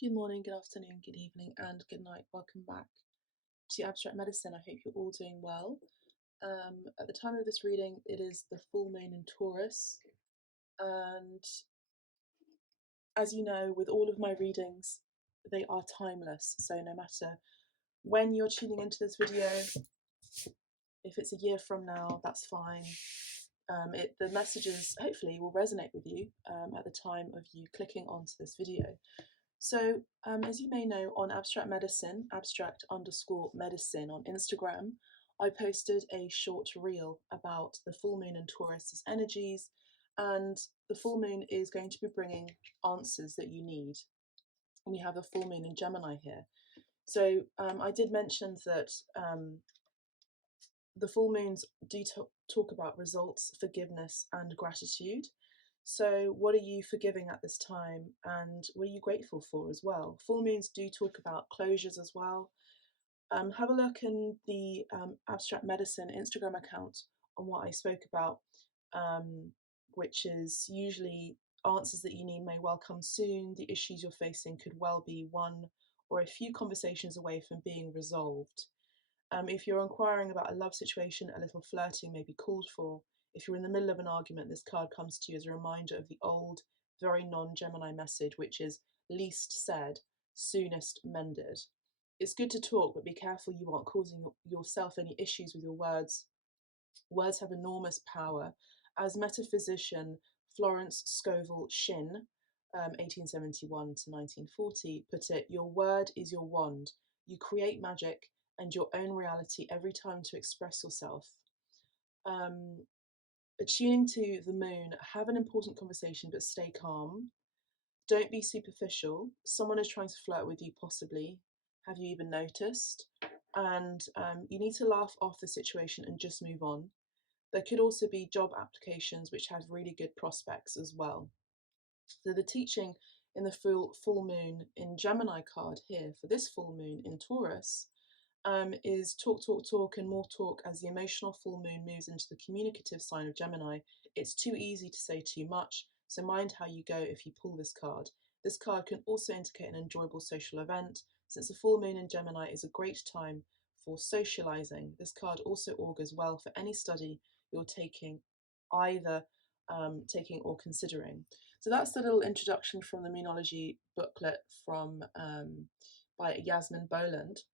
Good morning, good afternoon, good evening, and good night. Welcome back to Abstract Medicine. I hope you're all doing well. At the time of this reading, it is the full moon in Taurus, and as you know, with all of my readings, they are timeless. So no matter when you're tuning into this video, if it's a year from now, that's fine. The messages hopefully will resonate with you at the time of you clicking onto this video. So, as you may know, on Abstract Medicine, abstract_medicine on Instagram, I posted a short reel about the full moon in Taurus's energies, and the full moon is going to be bringing answers that you need. And we have a full moon in Gemini here. So, I did mention that the full moons do talk about results, forgiveness, and gratitude. So what are you forgiving at this time, and what are you grateful for as well? Full moons do talk about closures as well. Have a look in the Abstract Medicine Instagram account on what I spoke about, which is usually answers that you need may well come soon. The issues you're facing could well be one or a few conversations away from being resolved. If you're inquiring about a love situation, a little flirting may be called for. If you're in the middle of an argument, this card comes to you as a reminder of the old, very non-Gemini message, which is least said, soonest mended. It's good to talk, but be careful you aren't causing yourself any issues with your words. Words have enormous power. As metaphysician Florence Scovel Shinn, 1871 to 1940, put it, your word is your wand. You create magic and your own reality every time to express yourself. Attuning to the moon, have an important conversation but stay calm. Don't be superficial. Someone is trying to flirt with you, possibly. Have you even noticed? And you need to laugh off the situation and just move on. There could also be job applications which have really good prospects as well. So the teaching in the full moon in Gemini card here for this full moon in Taurus is talk, and more talk as the emotional full moon moves into the communicative sign of Gemini. It's too easy to say too much, so mind how you go if you pull this card. This card can also indicate an enjoyable social event. Since the full moon in Gemini is a great time for socializing, this card also augurs well for any study you're taking, either taking or considering. So that's the little introduction from the Moonology booklet from by Yasmin Boland.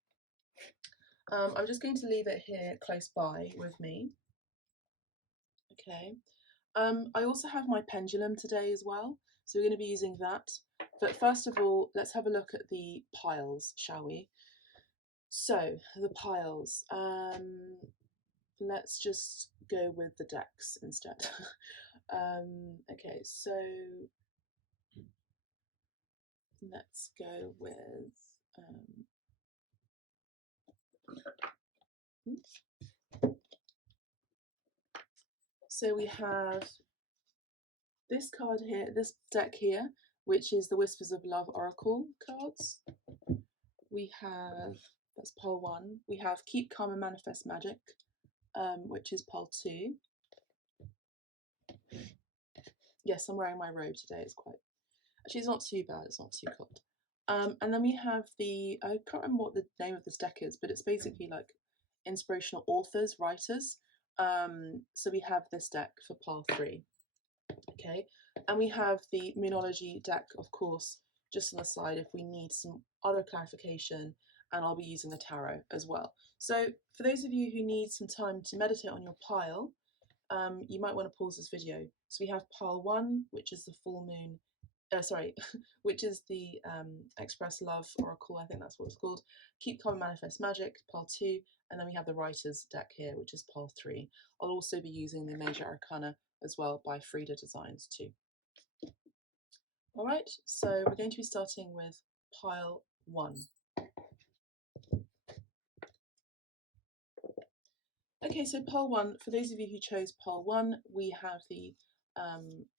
I'm just going to leave it here close by with me. Okay. I also have my pendulum today as well, so we're going to be using that. But first of all, let's have a look at the piles, shall we? So, the piles. Let's just go with the decks instead. Okay, so let's go with... So we have this card here, this deck here, which is the Whispers of Love Oracle cards. We have, that's pile 1. We have Keep Calm and Manifest Magic, which is pile 2. Yes, I'm wearing my robe today. It's quite, actually it's not too bad, it's not too cold. And then we have the, I can't remember what the name of this deck is, but it's basically like inspirational authors, writers. So we have this deck for pile 3. Okay, and we have the Moonology deck, of course, just on the side if we need some other clarification, and I'll be using the tarot as well. So for those of you who need some time to meditate on your pile, you might want to pause this video. So we have pile 1, which is the full moon, which is the Express Love Oracle, I think that's what it's called. Keep Calm and Manifest Magic, pile 2, and then we have the Writer's deck here, which is pile 3. I'll also be using the Major Arcana as well by Frida Designs too. Alright, so we're going to be starting with pile 1. Okay, so pile 1, for those of you who chose pile 1, we have the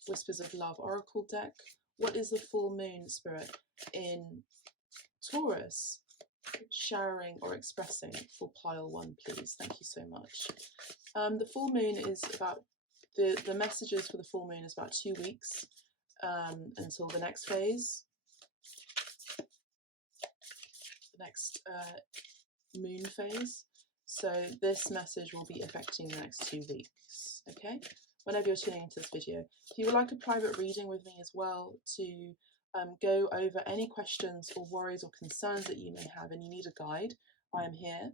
Whispers of Love Oracle deck. What is the full moon spirit in Taurus showering or expressing for pile 1, please? Thank you so much. The full moon is about, the messages for the full moon is about 2 weeks. until the next phase, the next moon phase. So this message will be affecting the next 2 weeks, okay? Whenever you're tuning into this video. If you would like a private reading with me as well to go over any questions or worries or concerns that you may have and you need a guide, I am here.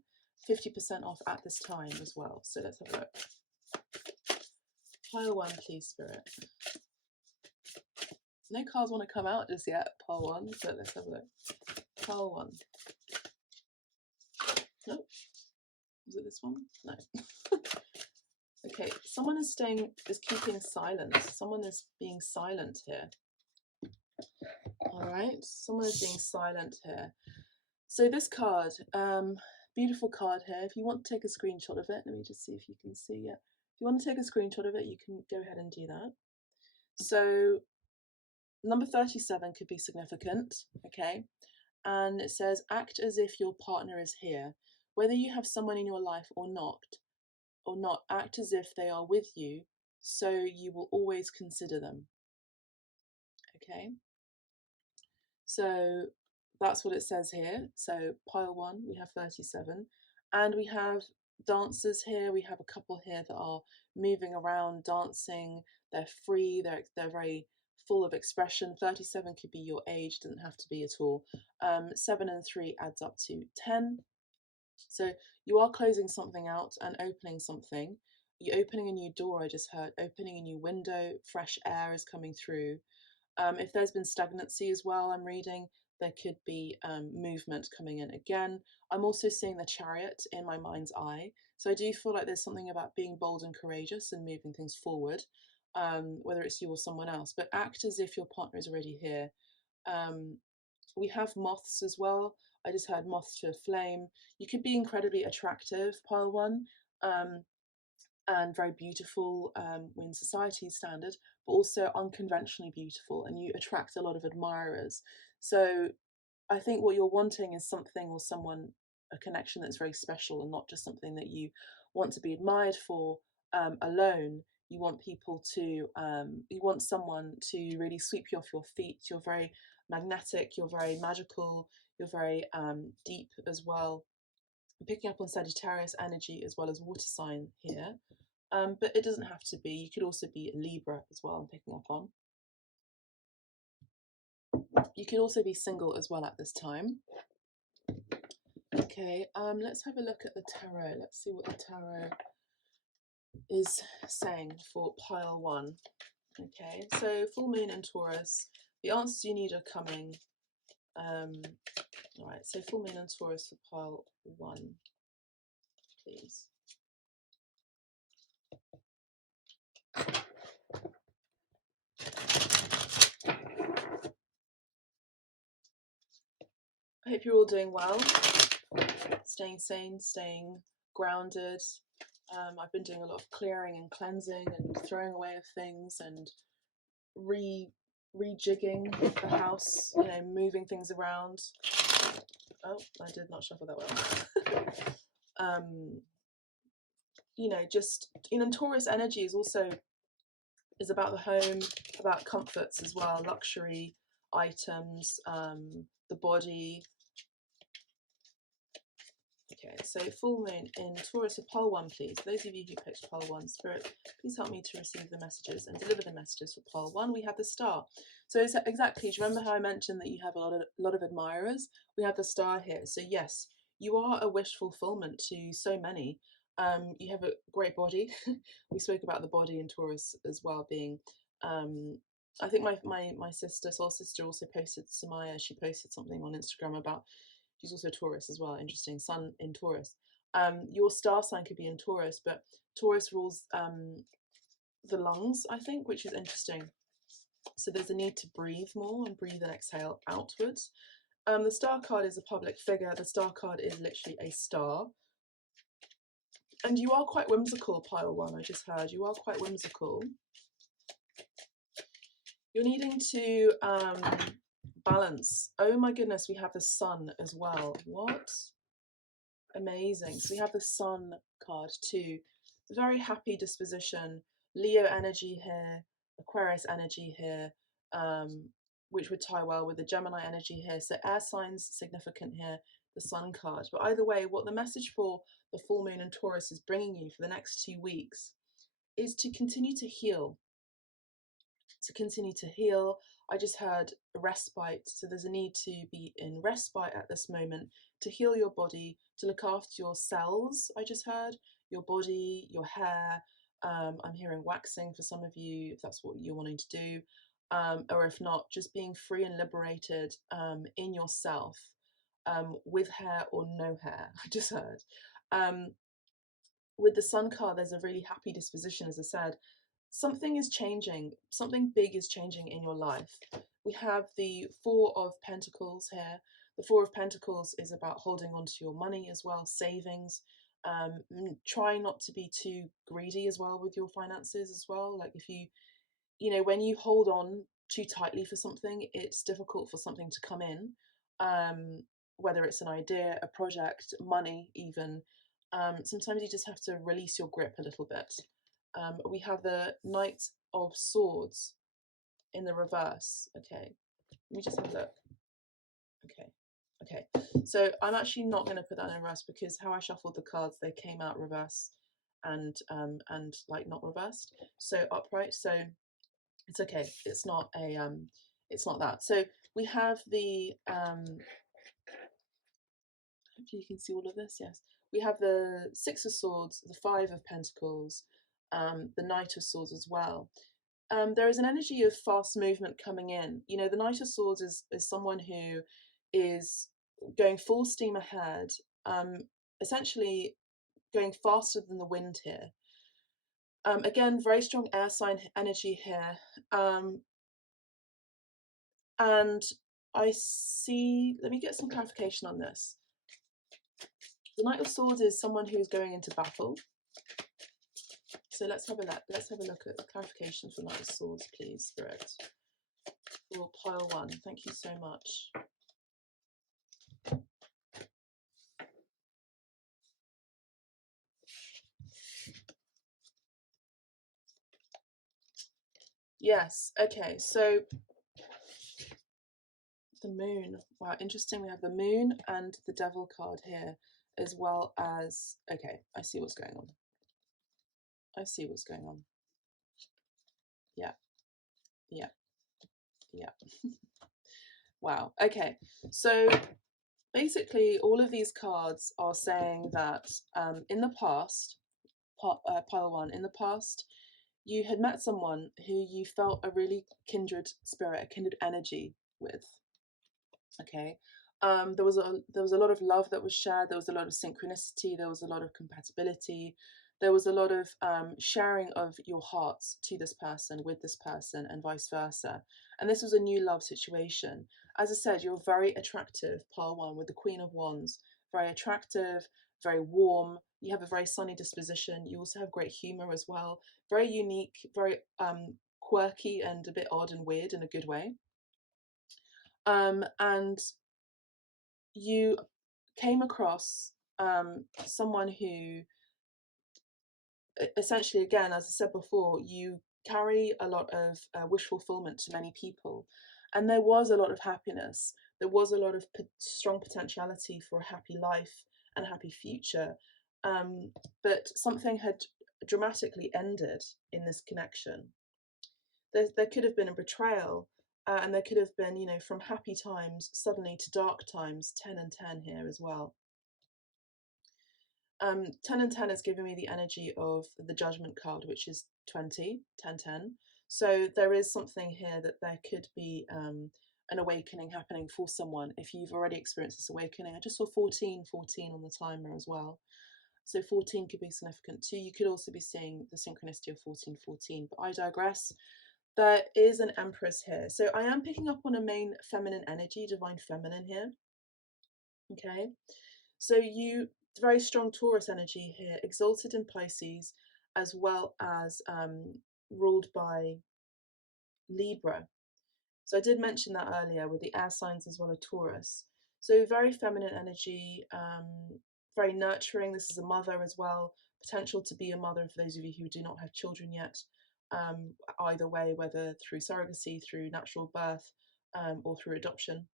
50% off at this time as well. So let's have a look. Pile 1, please, Spirit. No cards want to come out just yet, pile 1, but let's have a look. Pile 1. Nope. Was it this one? No. Okay, someone is keeping silence. Someone is being silent here. All right, someone is being silent here. So this card, beautiful card here. If you want to take a screenshot of it, let me just see if you can see it. If you want to take a screenshot of it, you can go ahead and do that. So number 37 could be significant, okay? And it says, act as if your partner is here. Whether you have someone in your life or not, act as if they are with you, so you will always consider them, okay? So that's what it says here. So pile 1, we have 37. And we have dancers here. We have a couple here that are moving around, dancing. They're free. They're very full of expression. 37 could be your age. Doesn't have to be at all. 7 and 3 adds up to 10. So you are closing something out and opening something. You're opening a new door, I just heard. Opening a new window. Fresh air is coming through. If there's been stagnancy as well, I'm reading, there could be movement coming in again. I'm also seeing the Chariot in my mind's eye. So I do feel like there's something about being bold and courageous and moving things forward, whether it's you or someone else. But act as if your partner is already here. We have moths as well. I just heard moth to a flame. You could be incredibly attractive, pile 1. And very beautiful in society's standard, but also unconventionally beautiful, and you attract a lot of admirers. So I think what you're wanting is something or someone, a connection that's very special and not just something that you want to be admired for alone. You want people to, you want someone to really sweep you off your feet. You're very magnetic, you're very magical, you're very deep as well. I'm picking up on Sagittarius energy as well as water sign here. But it doesn't have to be. You could also be a Libra as well, I'm picking up on. You could also be single as well at this time. Okay, let's have a look at the tarot. Let's see what the tarot is saying for pile 1. Okay, so full moon in Taurus. The answers you need are coming. All right, so full moon in Taurus for pile 1, please. I hope you're all doing well, staying sane, staying grounded. I've been doing a lot of clearing and cleansing and throwing away of things and rejigging the house, you know, moving things around. Oh, I did not shuffle that well. You know, just, you know, Taurus energy is also about the home, about comforts as well, luxury items, the body. Okay, so full moon in Taurus for pile 1, please. For those of you who picked pile 1, Spirit, please help me to receive the messages and deliver the messages for pile 1. We have the star. So it's exactly, do you remember how I mentioned that you have a lot of admirers? We have the star here. So yes, you are a wish fulfillment to so many. You have a great body. We spoke about the body in Taurus as well being, I think my sister, soul sister, also posted, Samaya, she posted something on Instagram about, she's also Taurus as well, interesting, sun in Taurus. Your star sign could be in Taurus, but Taurus rules the lungs, I think, which is interesting. So there's a need to breathe more and breathe and exhale outwards. The star card is a public figure. The star card is literally a star. And you are quite whimsical, pile 1, I just heard. You are quite whimsical. You're needing to balance. Oh my goodness, we have the sun as well. What? Amazing. So we have the sun card too. Very happy disposition. Leo energy here. Aquarius energy here. which would tie well with the Gemini energy here. So air signs significant here, the Sun card. But either way, what the message for the full moon in Taurus is bringing you for the next 2 weeks is to continue to heal. To continue to heal. I just heard respite. So there's a need to be in respite at this moment to heal your body, to look after your cells. I just heard your body, your hair. I'm hearing waxing for some of you, if that's what you're wanting to do. Or if not, just being free and liberated in yourself, with hair or no hair. I just heard. With the Sun card, there's a really happy disposition, as I said. Something is changing, something big is changing in your life. We have the Four of Pentacles here. The Four of Pentacles is about holding on to your money as well, savings. Try not to be too greedy as well with your finances as well. Like if you know, when you hold on too tightly for something, it's difficult for something to come in. Whether it's an idea, a project, money even. Sometimes you just have to release your grip a little bit. We have the Knight of Swords in the reverse. Okay, let me just have a look. Okay. So I'm actually not going to put that in reverse because how I shuffled the cards, they came out reverse and like not reversed. So upright. So it's okay. It's not that. So we have the hopefully you can see all of this. Yes, we have the Six of Swords, the Five of Pentacles, the Knight of Swords as well. There is an energy of fast movement coming in. You know, the Knight of Swords is someone who is going full steam ahead, essentially going faster than the wind here. Again, very strong air sign energy here. And I see, let me get some clarification on this. The Knight of Swords is someone who's going into battle. So let's have a look at the clarification for Knight of Swords, please, Spirit. For pile 1, thank you so much. Yes, okay, so the moon. Wow, interesting. We have the moon and the devil card here, as well as, okay, I see what's going on. I see what's going on. Yeah. Wow, okay. So basically all of these cards are saying that in the past, pile 1, in the past, you had met someone who you felt a really kindred spirit, a kindred energy with. Okay, there was a lot of love that was shared. There was a lot of synchronicity. There was a lot of compatibility. There was a lot of sharing of your hearts to this person, with this person, and vice versa. And this was a new love situation. As I said, you're very attractive, pile 1, with the Queen of Wands. Very attractive, very warm. You have a very sunny disposition. You also have great humor as well. Very unique, very quirky, and a bit odd and weird in a good way. And you came across someone who essentially, again, as I said before, you carry a lot of wish fulfillment to many people, and there was a lot of happiness. There was a lot of strong potentiality for a happy life and a happy future, but something had dramatically ended in this connection. There could have been a betrayal, and there could have been, you know, from happy times suddenly to dark times. 10 and 10 here as well. 10 and 10 is giving me the energy of the Judgment card, which is 20, 10, 10. So there is something here that there could be an awakening happening for someone if you've already experienced this awakening. I just saw 14 on the timer as well. So 14 could be significant too. You could also be seeing the synchronicity of 14, but I digress. There is an Empress here. So I am picking up on a main feminine energy, divine feminine here. Okay. So you, very strong Taurus energy here, exalted in Pisces, as well as ruled by Libra. So I did mention that earlier with the air signs as well as Taurus. So very feminine energy, very nurturing. This is a mother as well, potential to be a mother for those of you who do not have children yet. either way, whether through surrogacy, through natural birth, or through adoption,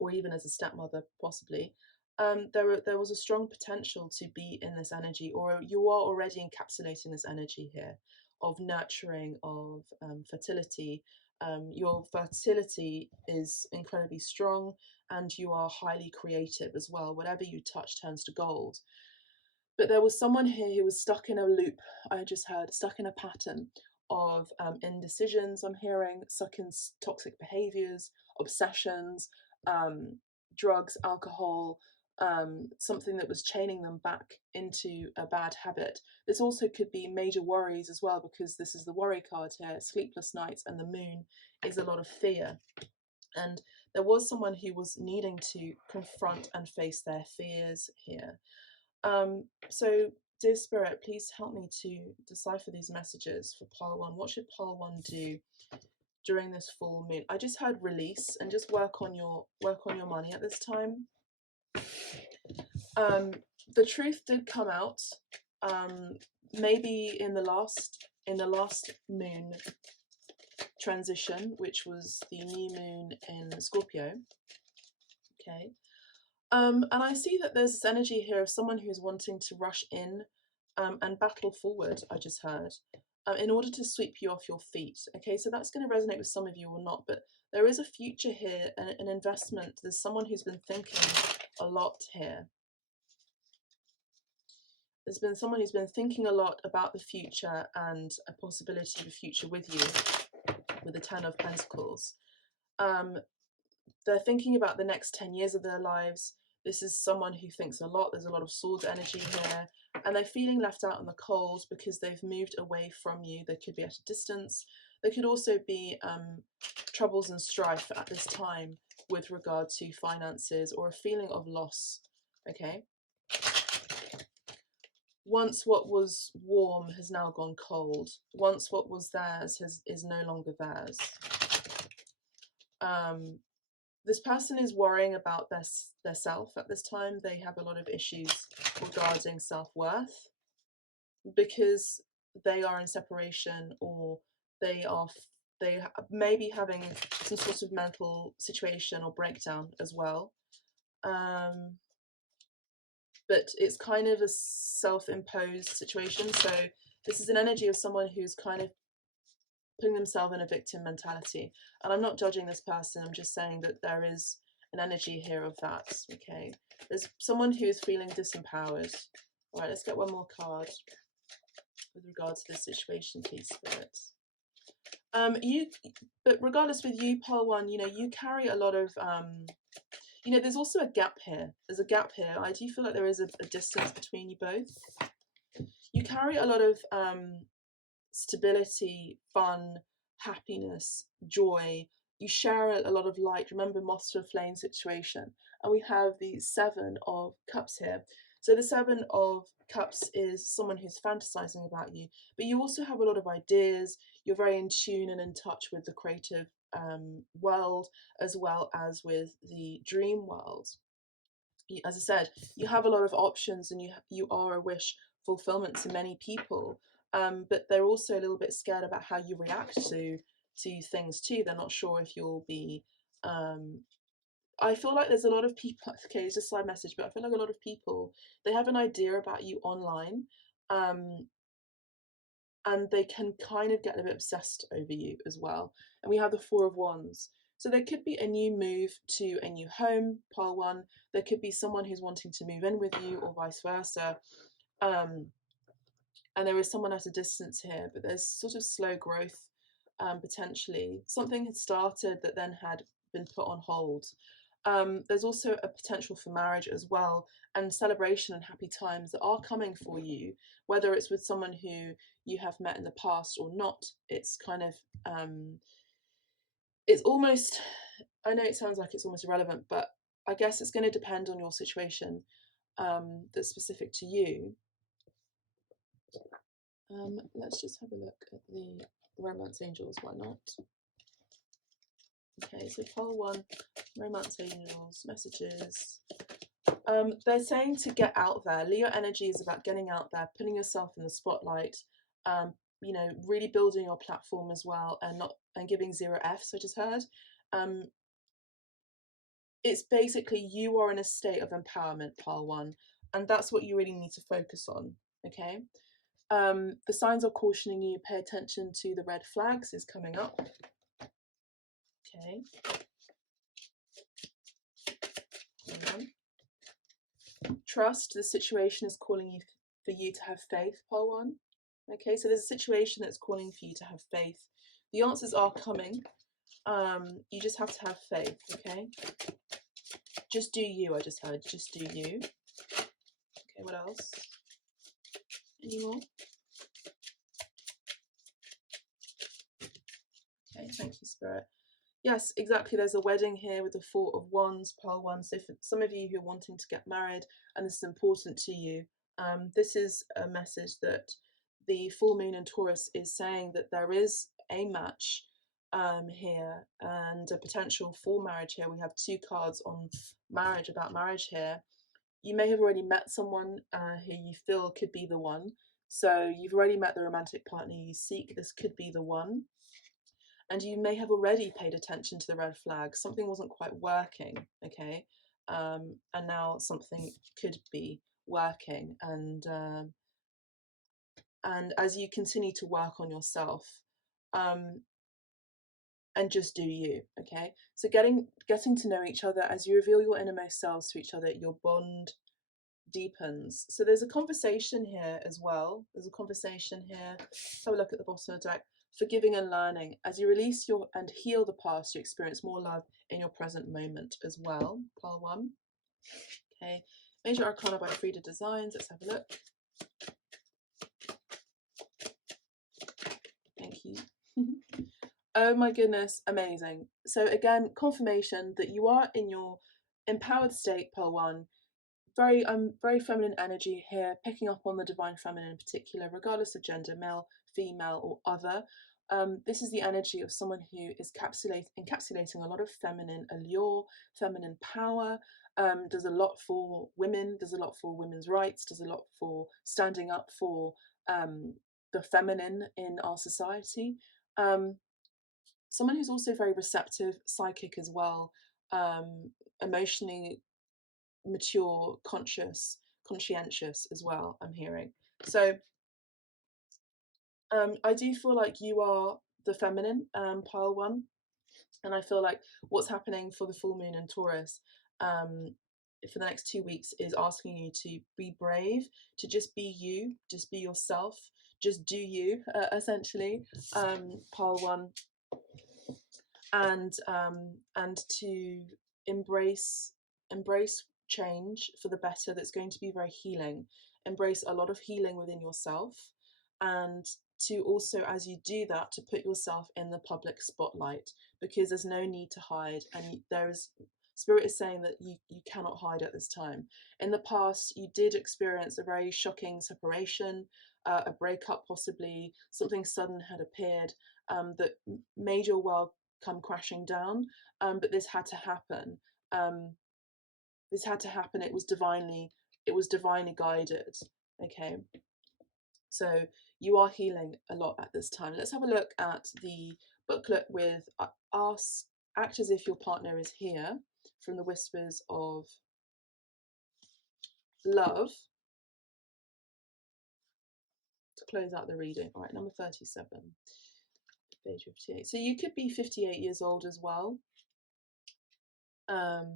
or even as a stepmother, possibly. There was a strong potential to be in this energy, or you are already encapsulating this energy here of nurturing, of fertility. Your fertility is incredibly strong, and you are highly creative as well. Whatever you touch turns to gold. But there was someone here who was stuck in a loop, I just heard, stuck in a pattern of indecisions, I'm hearing, stuck in toxic behaviors, obsessions, drugs, alcohol, something that was chaining them back into a bad habit. This also could be major worries as well, because this is the worry card here, sleepless nights, and the moon is a lot of fear. And there was someone who was needing to confront and face their fears here. So, dear Spirit, please help me to decipher these messages for pile one. What should pile one do during this full moon? I just heard release and just work on your money at this time. The truth did come out, maybe in the last moon transition, which was the new moon in Scorpio. Okay. And I see that there's this energy here of someone who's wanting to rush in and battle forward, I just heard, in order to sweep you off your feet. Okay, so that's going to resonate with some of you or not, but there is a future here, an investment. There's someone who's been thinking a lot here. There's been someone who's been thinking a lot about the future and a possibility of a future with you, with the Ten of Pentacles. They're thinking about the next 10 years of their lives. This is someone who thinks a lot. There's a lot of sword energy here. And they're feeling left out in the cold because they've moved away from you. They could be at a distance. There could also be troubles and strife at this time with regard to finances, or a feeling of loss. Okay. Once what was warm has now gone cold. Once what was theirs is no longer theirs. This person is worrying about their self at this time. They have a lot of issues regarding self-worth because they are in separation, or they may be having some sort of mental situation or breakdown as well. But it's kind of a self-imposed situation. So this is an energy of someone who's kind of putting themselves in a victim mentality. And I'm not judging this person, I'm just saying that there is an energy here of that. Okay, there's someone who's feeling disempowered. All right, let's get one more card with regard to this situation, please, Spirit. But regardless, with you, pile one, you know, you carry a lot of you know, there's also a gap here. There's a gap here. I do feel like there is a distance between you both. You carry a lot of stability, fun, happiness, joy. You share a lot of light. Remember, moth to a flame situation. And we have the Seven of Cups here. So the Seven of Cups is someone who's fantasizing about you, but you also have a lot of ideas. You're very in tune and in touch with the creative world, as well as with the dream world. As I said, you have a lot of options, and you are a wish fulfillment to many people, but they're also a little bit scared about how you react to things too. They're not sure if you'll be I feel like there's a lot of people, okay, it's just a side message, but I feel like a lot of people, they have an idea about you online, and they can kind of get a bit obsessed over you as well. And we have the Four of Wands. So there could be a new move to a new home, pile one. There could be someone who's wanting to move in with you, or vice versa. And there is someone at a distance here, but there's sort of slow growth, potentially. Something had started that then had been put on hold. There's also a potential for marriage as well, and celebration and happy times that are coming for you, whether it's with someone who you have met in the past or not. It's kind of, it's almost, I know it sounds like it's almost irrelevant, but I guess it's going to depend on your situation that's specific to you. Let's just have a look at the romance angels, why not? Okay, so pile one, romance angels, messages. They're saying to get out there. Leo energy is about getting out there, putting yourself in the spotlight, you know, really building your platform as well, and giving 0 Fs, I just heard. It's basically you are in a state of empowerment, pile 1, and that's what you really need to focus on, okay? The signs are cautioning you, pay attention to the red flags is coming up, okay? Trust, the situation is calling you for you to have faith, pile 1. Okay, so there's a situation that's calling for you to have faith. The answers are coming. You just have to have faith, okay? Just do you, I just heard. Just do you. Okay, what else? Any more? Okay, thank you, Spirit. Yes, exactly. There's a wedding here with the 4 of Wands, pile 1. So for some of you who are wanting to get married and this is important to you, this is a message that the full moon in Taurus is saying that there is a match here and a potential for marriage here. We have 2 cards on marriage, about marriage here. You may have already met someone who you feel could be the one. So you've already met the romantic partner you seek. This could be the one. And you may have already paid attention to the red flags. Something wasn't quite working, okay? And now something could be working. And as you continue to work on yourself, and just do you, okay? So getting to know each other, as you reveal your innermost selves to each other, your bond deepens. So there's a conversation here as well. There's a conversation here. Let's have a look at the bottom of the deck. Forgiving and learning. As you release your and heal the past, you experience more love in your present moment as well. Pile 1. Okay. Major Arcana by Frida Designs. Let's have a look. Thank you. Oh my goodness, amazing. So again, confirmation that you are in your empowered state, pile 1. Very feminine energy here, picking up on the divine feminine in particular, regardless of gender, male, female, or other. This is the energy of someone who is encapsulating a lot of feminine allure, feminine power, does a lot for women, does a lot for women's rights, does a lot for standing up for the feminine in our society. Someone who's also very receptive, psychic as well, emotionally mature, conscientious as well, I'm hearing. So I do feel like you are the feminine, pile 1, and I feel like what's happening for the full moon in Taurus for the next 2 weeks is asking you to be brave, to just be you, just be yourself, just do you, essentially, pile 1, and to embrace change for the better. That's going to be very healing. Embrace a lot of healing within yourself, and to also, as you do that, to put yourself in the public spotlight, because there's no need to hide, and Spirit is saying that you cannot hide at this time. In the past, you did experience a very shocking separation, a breakup possibly, something sudden had appeared that made your world come crashing down, but this had to happen. It was divinely guided, okay? So you are healing a lot at this time. Let's have a look at the booklet with act as if your partner is here, from the Whispers of Love, to close out the reading. All right, number 37, page 58. So you could be 58 years old as well. That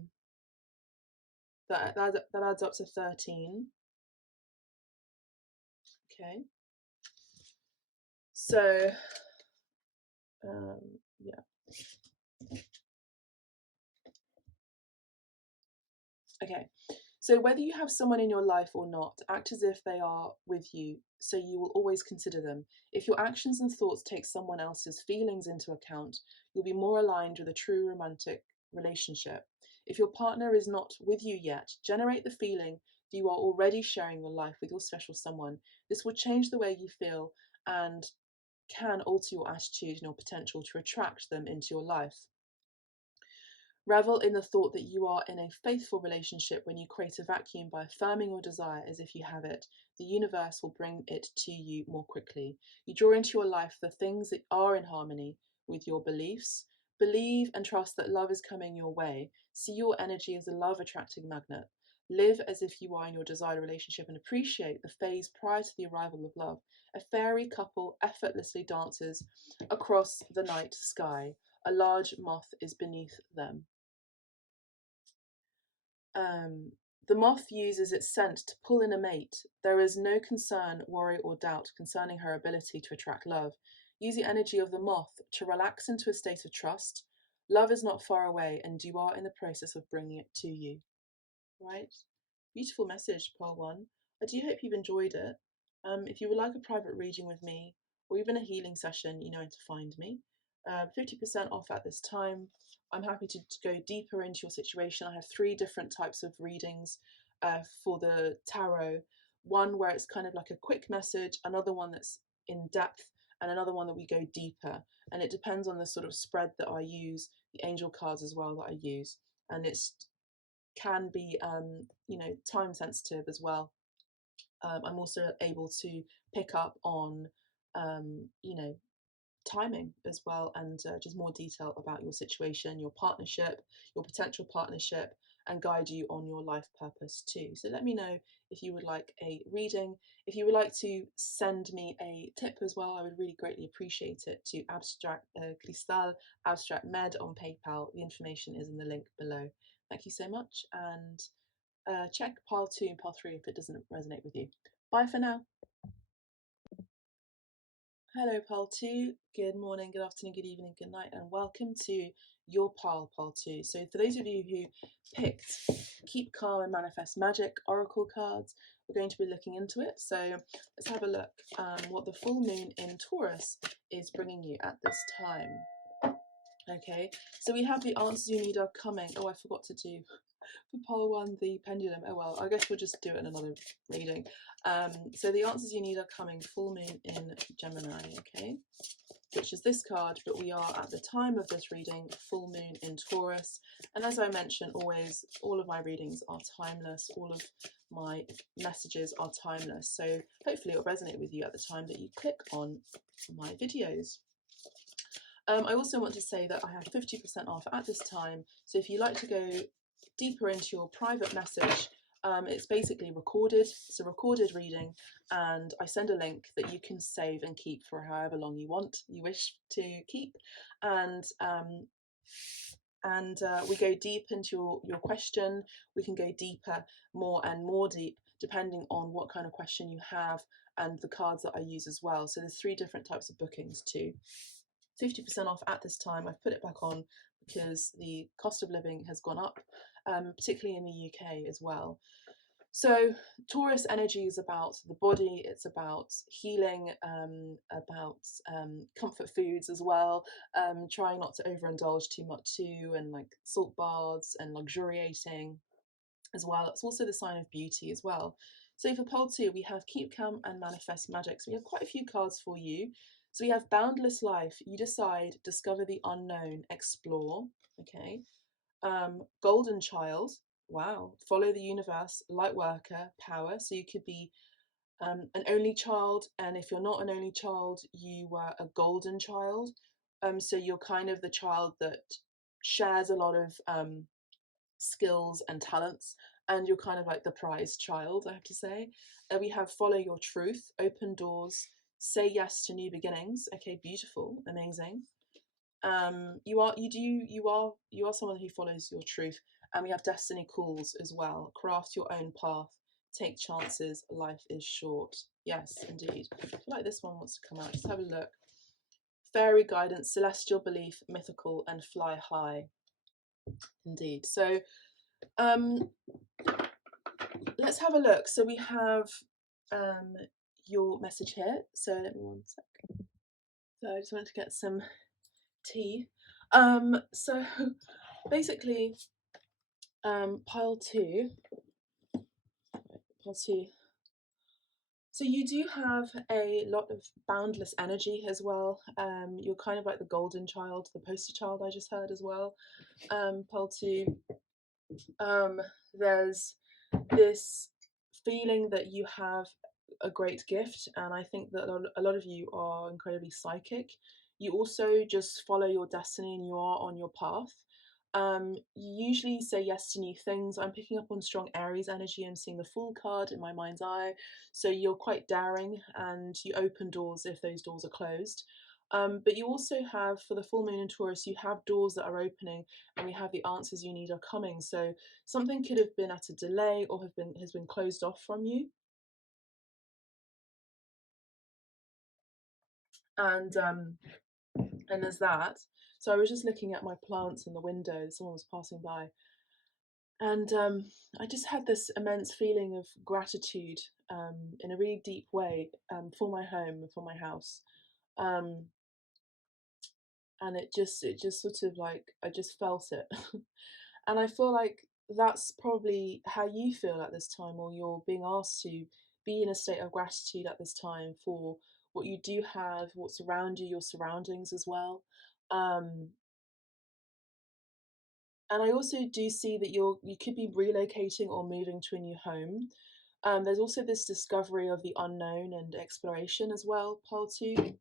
adds up to 13. Okay. So, yeah. Okay. So whether you have someone in your life or not, act as if they are with you, so you will always consider them. If your actions and thoughts take someone else's feelings into account, you'll be more aligned with a true romantic relationship. If your partner is not with you yet, generate the feeling that you are already sharing your life with your special someone. This will change the way you feel and can alter your attitude and your potential to attract them into your life. Revel in the thought that you are in a faithful relationship. When you create a vacuum by affirming your desire as if you have it, the universe will bring it to you more quickly. You draw into your life the things that are in harmony with your beliefs. Believe and trust that love is coming your way. See your energy as a love attracting magnet. Live as if you are in your desired relationship and appreciate the phase prior to the arrival of love. A fairy couple effortlessly dances across the night sky. A large moth is beneath them. The moth uses its scent to pull in a mate. There is no concern, worry, or doubt concerning her ability to attract love. Use the energy of the moth to relax into a state of trust. Love is not far away, and you are in the process of bringing it to you. Right? Beautiful message, Pole 1. I do hope you've enjoyed it. If you would like a private reading with me, or even a healing session, you know where to find me. 50% off at this time. I'm happy to go deeper into your situation. I have 3 different types of readings for the tarot. One where it's kind of like a quick message, another one that's in depth, and another one that we go deeper. And it depends on the sort of spread that I use, the angel cards as well that I use. And it's can be, time sensitive as well. I'm also able to pick up on, timing as well, and just more detail about your situation, your partnership, your potential partnership, and guide you on your life purpose too. So let me know if you would like a reading. If you would like to send me a tip as well, I would really greatly appreciate it to Cristal Abstract Med on PayPal. The information is in the link below. Thank you so much, and check pile 2 and pile 3 if it doesn't resonate with you. Bye for now. Hello, pile 2. Good morning, good afternoon, good evening, good night, and welcome to your pile 2. So for those of you who picked Keep Calm and Manifest Magic Oracle cards, we're going to be looking into it. So let's have a look what the full moon in Taurus is bringing you at this time. Okay, so we have the answers you need are coming. Oh, I forgot to do for pile 1 the pendulum. Oh well, I guess we'll just do it in another reading. So the answers you need are coming. Full moon in Gemini, okay, which is this card, but we are at the time of this reading full moon in Taurus. And as I mentioned, always all of my readings are timeless, all of my messages are timeless, so hopefully it'll resonate with you at the time that you click on my videos. I also want to say that I have 50% off at this time, so if you like to go deeper into your private message, it's basically recorded. It's a recorded reading, and I send a link that you can save and keep for however long you wish to keep, and we go deep into your question. We can go deeper, more and more deep, depending on what kind of question you have and the cards that I use as well. So there's 3 different types of bookings too. 50% off at this time. I've put it back on because the cost of living has gone up, particularly in the UK as well. So Taurus energy is about the body, it's about healing, about comfort foods as well, trying not to overindulge too much too, and like salt baths and luxuriating as well. It's also the sign of beauty as well. So for pole 2, we have Keep Calm and Manifest Magic. So we have quite a few cards for you. So we have Boundless Life, you decide, discover the unknown, explore, okay. Golden Child, wow, follow the universe, light worker, power. So you could be an only child, and if you're not an only child, you were a golden child. So you're kind of the child that shares a lot of skills and talents, and you're kind of like the prized child, I have to say. We have Follow Your Truth, Open Doors, Say Yes to New Beginnings. Okay, beautiful, amazing. You are someone who follows your truth. And we have Destiny Calls as well. Craft your own path, take chances, life is short. Yes, indeed. I feel like this one wants to come out. Just have a look. Fairy guidance, celestial belief, mythical, and fly high. Indeed. So let's have a look. So we have your message here. So let me 1 sec. So I just wanted to get some tea. So basically, pile 2. So you do have a lot of boundless energy as well. You're kind of like the golden child, the poster child I just heard as well. Pearl 2. Um, there's this feeling that you have a great gift, and I think that a lot of you are incredibly psychic. You also just follow your destiny and you are on your path. You usually say yes to new things. I'm picking up on strong Aries energy. I'm seeing the Fool card in my mind's eye. So you're quite daring and you open doors if those doors are closed. But you also have, for the full moon in Taurus, you have doors that are opening and we have the answers you need are coming. So something could have been at a delay or has been closed off from you. And there's that. So I was just looking at my plants in the window. Someone was passing by, and I just had this immense feeling of gratitude in a really deep way for my home, for my house, um, and it just sort of like I just felt it, and I feel like that's probably how you feel at this time, or you're being asked to be in a state of gratitude at this time for what you do have, what's around you, your surroundings as well. Um, and I also do see that you could be relocating or moving to a new home. There's also this discovery of the unknown and exploration as well, part two.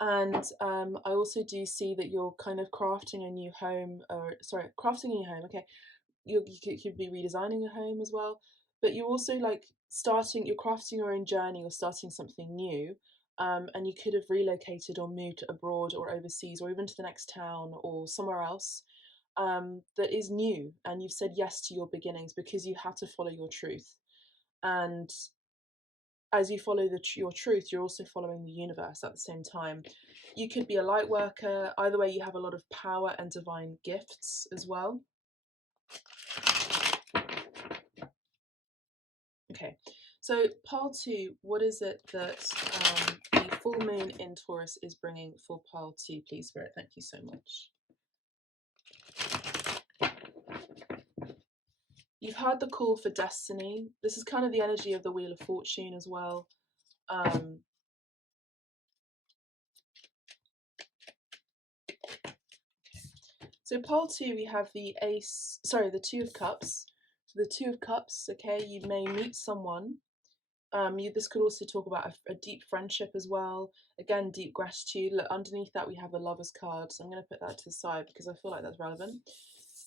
And I also do see that you're kind of crafting a new home, or sorry, crafting a new home. Okay, you could be redesigning your home as well, but you're also like you're crafting your own journey or starting something new. And you could have relocated or moved abroad or overseas or even to the next town or somewhere else that is new, and you've said yes to your beginnings because you had to follow your truth. And as you follow your truth, you're also following the universe at the same time. You could be a light worker. Either way, you have a lot of power and divine gifts as well. Okay, so pile two, what is it that the full moon in Taurus is bringing for pile two, please, Spirit? Thank you so much. You've heard the call for destiny. This is kind of the energy of the Wheel of Fortune as well. So pile two, we have the the Two of Cups. So the Two of Cups, okay, you may meet someone. This could also talk about a deep friendship as well. Again, deep gratitude. Look, underneath that we have the Lovers card. So I'm going to put that to the side because I feel like that's relevant.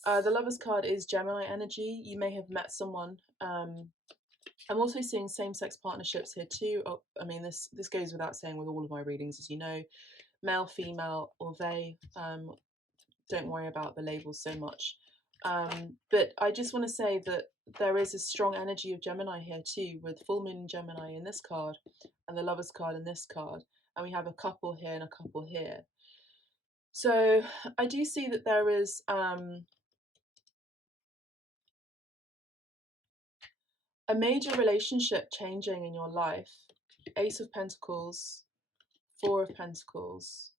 The Lovers card is Gemini energy. You may have met someone. I'm also seeing same-sex partnerships here too. Oh, I mean, this goes without saying with all of my readings, as you know, male, female, or they. Don't worry about the labels so much. But I just want to say that there is a strong energy of Gemini here too, with full moon in Gemini in this card and the Lovers card in this card, and we have a couple here and a couple here. So I do see that there is a major relationship changing in your life. Ace of Pentacles, Four of Pentacles,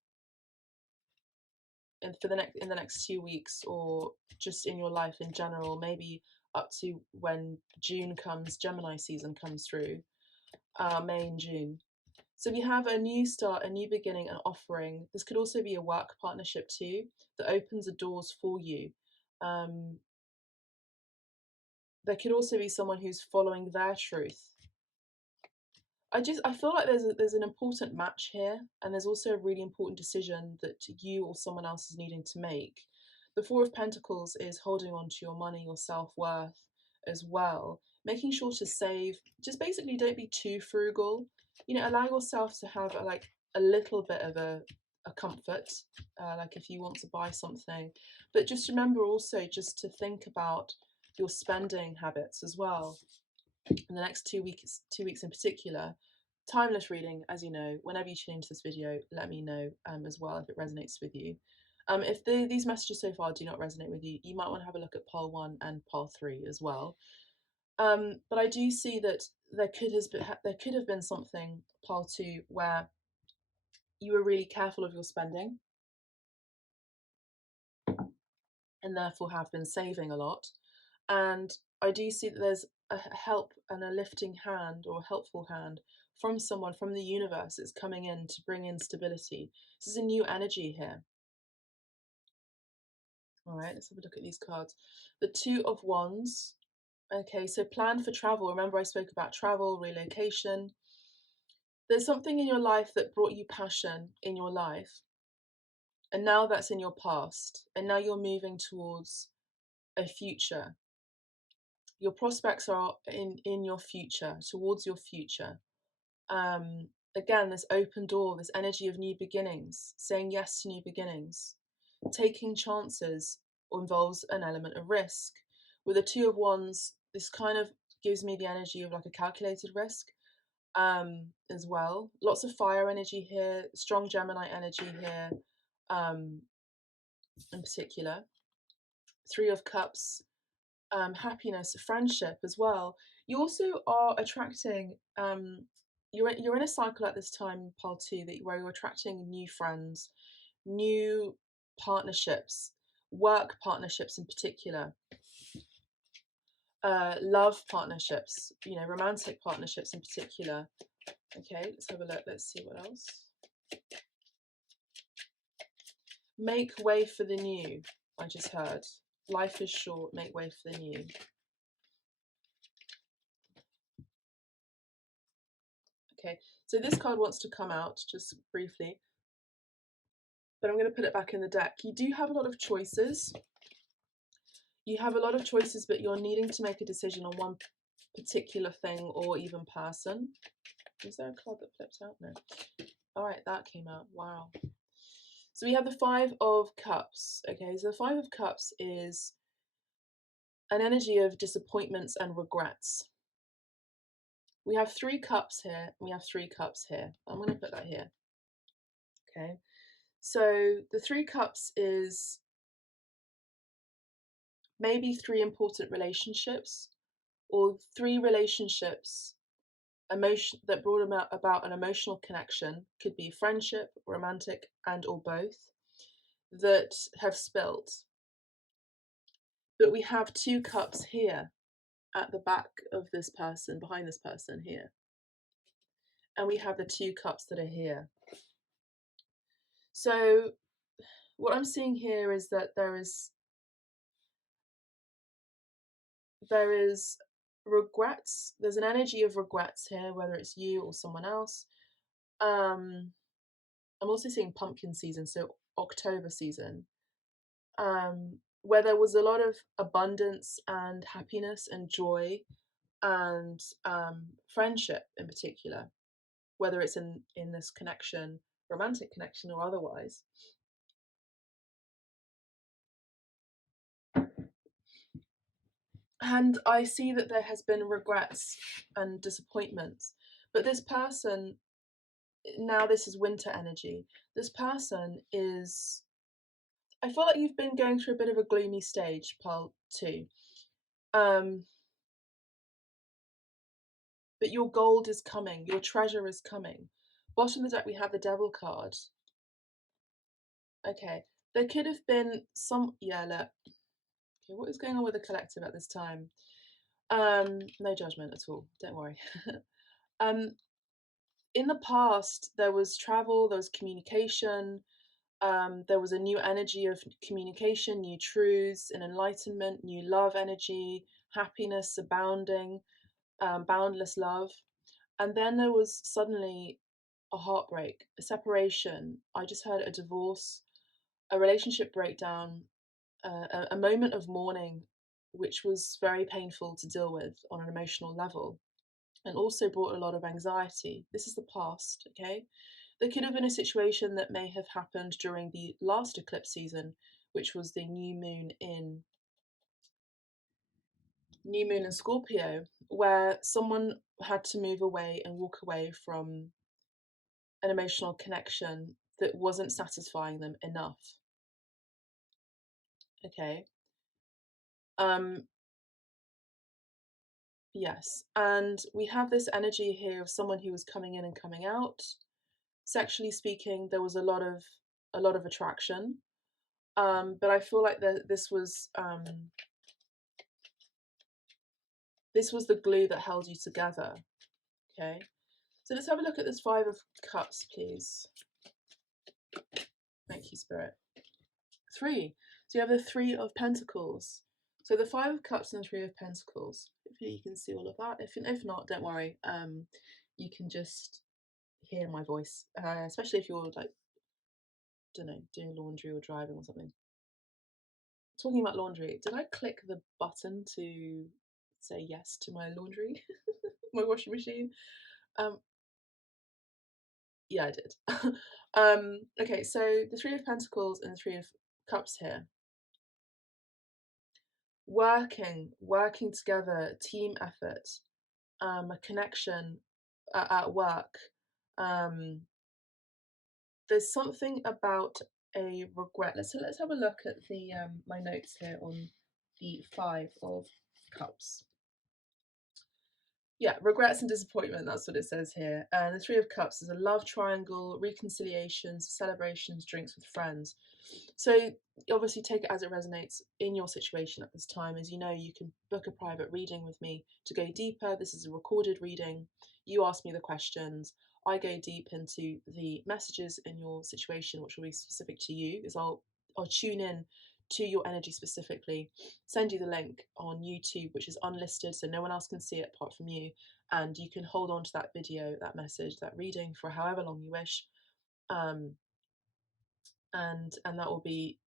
and in the next 2 weeks, or just in your life in general, maybe up to when June comes, Gemini season comes through, May and June. So we have a new start, a new beginning, an offering. This could also be a work partnership too that opens the doors for you. There could also be someone who's following their truth. I feel like there's an important match here, and there's also a really important decision that you or someone else is needing to make. The Four of Pentacles is holding on to your money, your self-worth as well, making sure to save. Just basically don't be too frugal. Allow yourself to have a little bit of a comfort, like if you want to buy something. But just remember also just to think about your spending habits as well in the next 2 weeks in particular. Timeless reading, as you know, whenever you tune into this video, let me know as well if it resonates with you. If these messages so far do not resonate with you, you might want to have a look at pile 1 and pile 3 as well. But I do see that there could have been something, pile 2, where you were really careful of your spending and therefore have been saving a lot. And I do see that there's a help and a lifting hand or a helpful hand from someone from the universe that's coming in to bring in stability. This is a new energy here. All right, let's have a look at these cards. The Two of Wands. Okay, so plan for travel. Remember I spoke about travel, relocation. There's something in your life that brought you passion in your life, and now that's in your past, and now you're moving towards a future. Your prospects are in your future, towards your future. Again, this open door, this energy of new beginnings, saying yes to new beginnings. Taking chances involves an element of risk. With the Two of Wands, this kind of gives me the energy of like a calculated risk as well. Lots of fire energy here, strong Gemini energy here in particular. Three of Cups, happiness, friendship as well. You also are attracting, you're in a cycle at this time, Pile 2, where you're attracting new friends, new partnerships, work partnerships in particular, love partnerships, romantic partnerships in particular. Okay, let's have a look. Let's see what else. Make way for the new, I just heard. Life is short, make way for the new. Okay, so this card wants to come out just briefly, but I'm going to put it back in the deck. You do have a lot of choices. You have a lot of choices, but you're needing to make a decision on one particular thing or even person. Is there a card that flipped out? No. All right, that came out. Wow. So we have the Five of Cups. Okay, so the Five of Cups is an energy of disappointments and regrets. We have 3 cups here. We have 3 cups here. I'm going to put that here. Okay. So the 3 cups is maybe 3 important relationships, or 3 relationships that brought about an emotional connection. Could be friendship, romantic, and or both, that have spilt. But we have 2 cups here at the back of this person, behind this person here. And we have the 2 cups that are here. So what I'm seeing here is that there is regrets. There's an energy of regrets here, whether it's you or someone else. I'm also seeing pumpkin season, so October season, where there was a lot of abundance and happiness and joy and friendship in particular, whether it's in this connection, romantic connection or otherwise. And I see that there has been regrets and disappointments. But this person, now this is winter energy, this person is, I feel like you've been going through a bit of a gloomy stage, Pile 2. But your gold is coming, your treasure is coming. Bottom of the deck, we have the Devil card. Okay, there could have been some, yeah, look. Okay, what is going on with the collective at this time? No judgment at all, don't worry. In the past, there was travel, there was communication, there was a new energy of communication, new truths and enlightenment, new love energy, happiness abounding, boundless love. And then there was suddenly a heartbreak, a separation. I just heard a divorce, a relationship breakdown, a moment of mourning, which was very painful to deal with on an emotional level, and also brought a lot of anxiety. This is the past, okay? There could have been a situation that may have happened during the last eclipse season, which was the new moon in Scorpio, where someone had to move away and walk away from an emotional connection that wasn't satisfying them enough. Okay. Yes, and we have this energy here of someone who was coming in and coming out. Sexually speaking, there was a lot of attraction, but I feel like this was This was the glue that held you together. Okay, so let's have a look at this Five of Cups, please. Thank you, Spirit. 3. So you have the Three of Pentacles. So the Five of Cups and the Three of Pentacles. Hopefully you can see all of that. If not, don't worry. You can just hear my voice, especially if you're like, don't know, doing laundry or driving or something. Talking about laundry, did I click the button to say yes to my laundry, my washing machine? Yeah, I did. Okay, so the Three of Pentacles and the Three of Cups here. Working together, team effort, a connection at work. There's something about a regret. Let's have a look at the my notes here on the Five of Cups. Yeah, regrets and disappointment, that's what it says here. The Three of Cups is a love triangle, reconciliations, celebrations, drinks with friends. So obviously take it as it resonates in your situation at this time. As you know, you can book a private reading with me to go deeper. This is a recorded reading. You ask me the questions. I go deep into the messages in your situation, which will be specific to you, because I'll tune in to your energy specifically, send you the link on YouTube, which is unlisted, so no one else can see it apart from you, and you can hold on to that video, that message, that reading for however long you wish, and that will be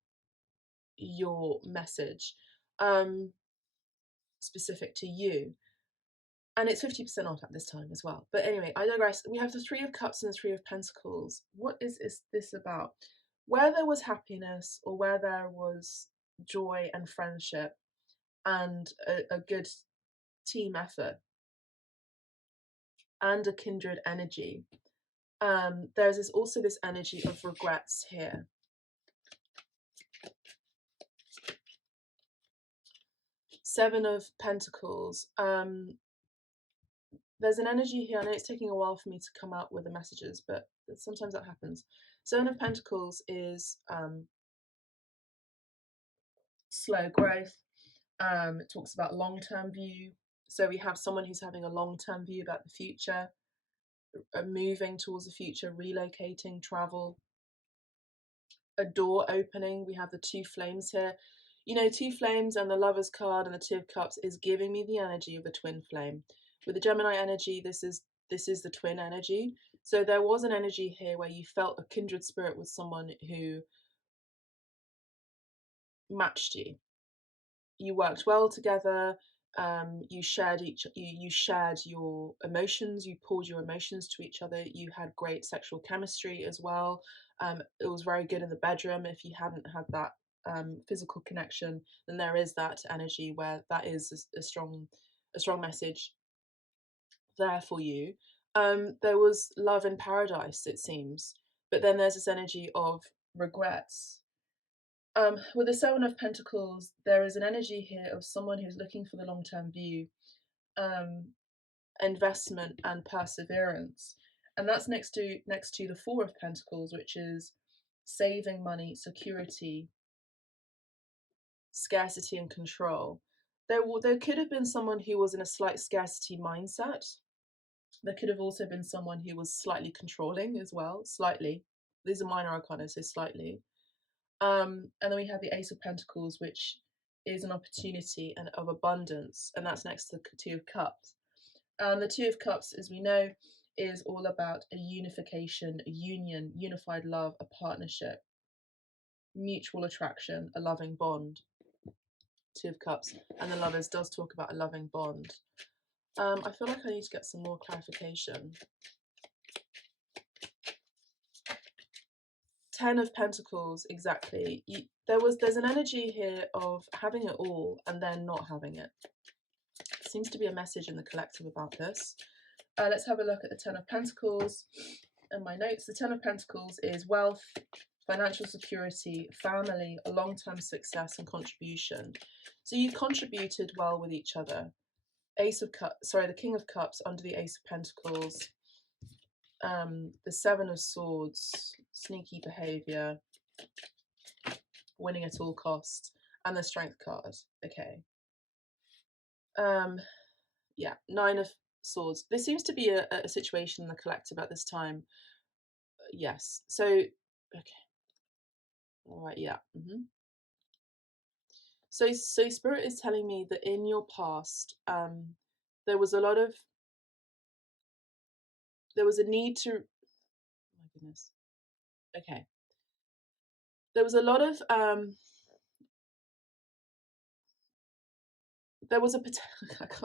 your message specific to you. And it's 50% off at this time as well. But anyway, I digress. We have the Three of Cups and the Three of Pentacles. What is this about? Where there was happiness, or where there was joy and friendship and a good team effort and a kindred energy, there's also this energy of regrets here. Seven of Pentacles. There's an energy here. I know it's taking a while for me to come out with the messages, but sometimes that happens. Seven of Pentacles is slow growth. It talks about long-term view. So we have someone who's having a long-term view about the future, moving towards the future, relocating, travel, a door opening. We have the Two Flames here. You know, Two Flames and the Lover's card and the Two of Cups is giving me the energy of the twin flame. With the Gemini energy, this is the twin energy. So there was an energy here where you felt a kindred spirit with someone who matched you. You worked well together. You shared your emotions. You poured your emotions to each other. You had great sexual chemistry as well. It was very good in the bedroom. If you hadn't had that physical connection, then there is that energy where that is a strong message there for you. There was love in paradise, it seems, but then there's this energy of regrets. With the Seven of Pentacles, there is an energy here of someone who's looking for the long-term view, investment and perseverance, and that's next to the Four of Pentacles, which is saving money, security, scarcity, and control. There could have been someone who was in a slight scarcity mindset. There could have also been someone who was slightly controlling as well, slightly. These are minor arcana, so slightly. And then we have the Ace of Pentacles, which is an opportunity and of abundance, and that's next to the Two of Cups. And the Two of Cups, as we know, is all about a unification, a union, unified love, a partnership, mutual attraction, a loving bond. Two of Cups, and the Lovers does talk about a loving bond. I feel like I need to get some more clarification. Ten of Pentacles, exactly. There's an energy here of having it all and then not having it. Seems to be a message in the collective about this. Let's have a look at the Ten of Pentacles and my notes. The Ten of Pentacles is wealth, financial security, family, a long-term success and contribution. So you contributed well with each other. The King of Cups under the Ace of Pentacles. The Seven of Swords, sneaky behavior, winning at all costs, and the Strength card. Okay. Yeah, 9 of Swords. There seems to be a situation in the collective at this time. Yes. So, okay. All right. Yeah. So Spirit is telling me that in your past, there was a lot of, there was a need to, oh my goodness. Okay. There was a lot of, there was a,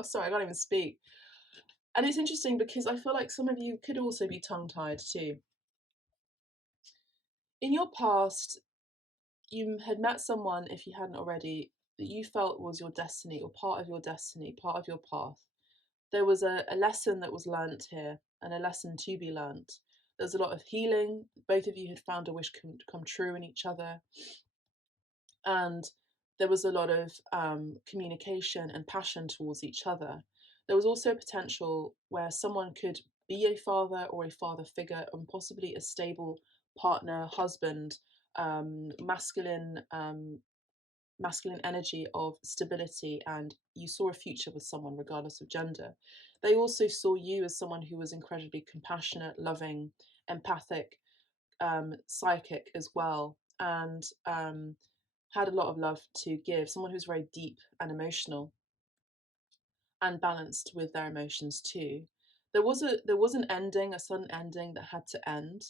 sorry, I can't even speak. And it's interesting because I feel like some of you could also be tongue-tied too. In your past, you had met someone, if you hadn't already, that you felt was your destiny or part of your destiny, part of your path. There was a lesson that was learnt here and a lesson to be learnt. There was a lot of healing. Both of you had found a wish come true in each other. And there was a lot of communication and passion towards each other. There was also a potential where someone could be a father or a father figure and possibly a stable partner, husband, masculine masculine energy of stability, and you saw a future with someone regardless of gender. They also saw you as someone who was incredibly compassionate, loving, empathic, psychic as well, and had a lot of love to give. Someone who's very deep and emotional and balanced with their emotions too. There was an ending, a sudden ending that had to end.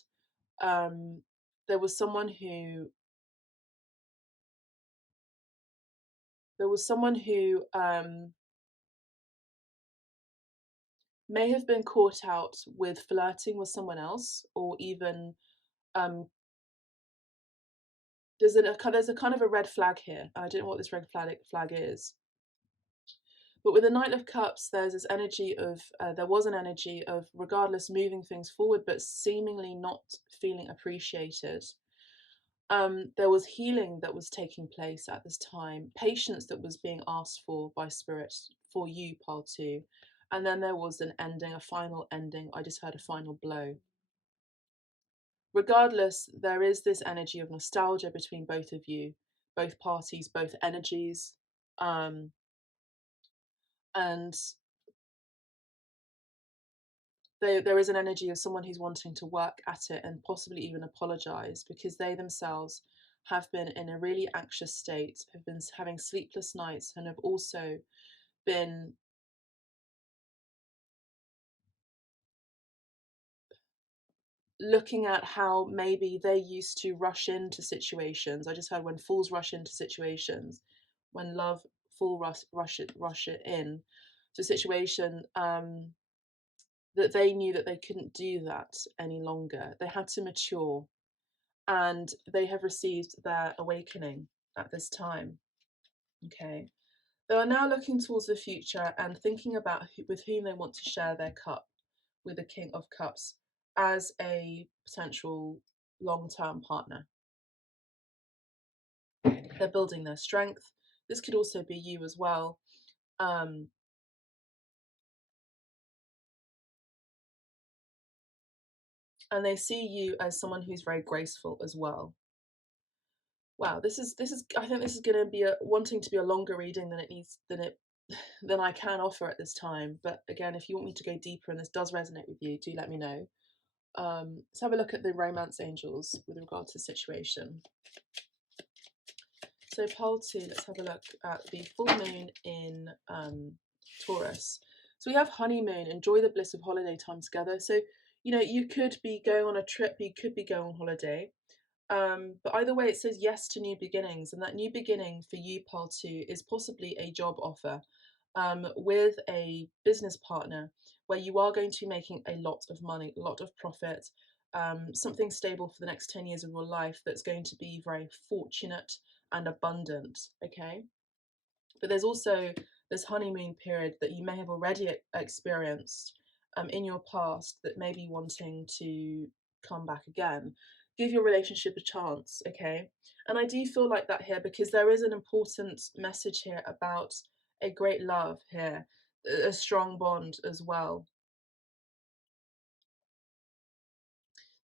Um, there was someone who there was someone who may have been caught out with flirting with someone else, or even um, there's a kind of a red flag here. I don't know what this red flag is, but with the Knight of Cups, there's this energy of there was an energy of regardless moving things forward, but seemingly not feeling appreciated. There was healing that was taking place at this time, patience that was being asked for by Spirit for you, Pile 2. And then there was an ending, a final ending. I just heard a final blow. Regardless, there is this energy of nostalgia between both of you, both parties, both energies. Um, and there is an energy of someone who's wanting to work at it and possibly even apologize, because they themselves have been in a really anxious state, have been having sleepless nights, and have also been looking at how maybe they used to rush into situations. I just heard when fools rush into situations, when love full rush it in to a situation, that they knew that they couldn't do that any longer. They had to mature, and they have received their awakening at this time. Okay. They are now looking towards the future and thinking about with whom they want to share their cup, with the King of Cups as a potential long-term partner. They're building their strength. This could also be you as well. Um, and they see you as someone who's very graceful as well. Wow, this is I think this is going to be wanting to be a longer reading than it needs than I can offer at this time. But again, if you want me to go deeper and this does resonate with you, do let me know. Let's have a look at the romance angels with regard to the situation. So pole 2, let's have a look at the full moon in Taurus. So we have honeymoon, enjoy the bliss of holiday time together. So, you know, you could be going on a trip, you could be going on holiday. But either way, it says yes to new beginnings. And that new beginning for you, pole 2, is possibly a job offer with a business partner where you are going to be making a lot of money, a lot of profit, something stable for the next 10 years of your life that's going to be very fortunate and abundant. Okay. But there's also this honeymoon period that you may have already experienced in your past that may be wanting to come back again. Give your relationship a chance, okay? And I do feel like that here because there is an important message here about a great love here, a strong bond as well.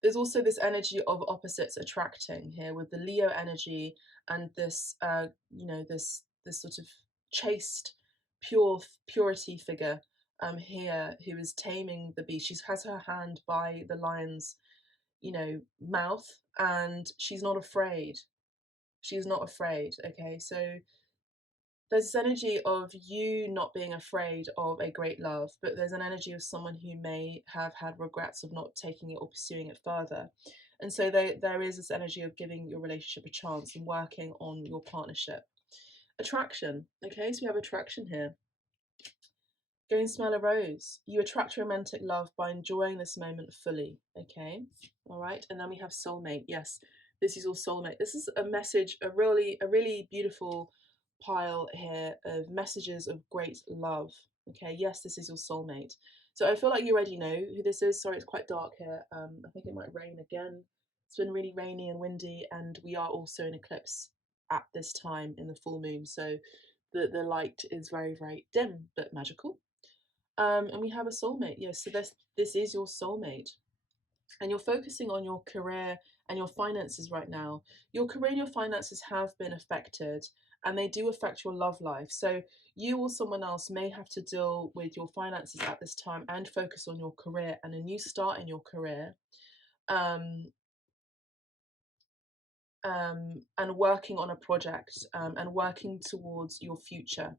There's also this energy of opposites attracting here with the Leo energy and this, you know, this sort of chaste, purity figure here, who is taming the beast. She has her hand by the lion's, mouth, and she's not afraid. She's not afraid. Okay, so there's this energy of you not being afraid of a great love, but there's an energy of someone who may have had regrets of not taking it or pursuing it further. And so there is this energy of giving your relationship a chance and working on your partnership. Attraction. Okay, so we have attraction here. Go and smell a rose. You attract romantic love by enjoying this moment fully. Okay, all right. And then we have soulmate. Yes, this is your soulmate. This is a message, a really beautiful pile here of messages of great love. Okay, yes, this is your soulmate. So I feel like you already know who this is. Sorry, it's quite dark here. I think it might rain again. It's been really rainy and windy, and we are also in eclipse at this time in the full moon. So the light is very dim but magical. And we have a soulmate. Yes, so this is your soulmate, and you're focusing on your career and your finances right now. Your career and your finances have been affected, and they do affect your love life. So you or someone else may have to deal with your finances at this time and focus on your career and a new start in your career. And working on a project, and working towards your future.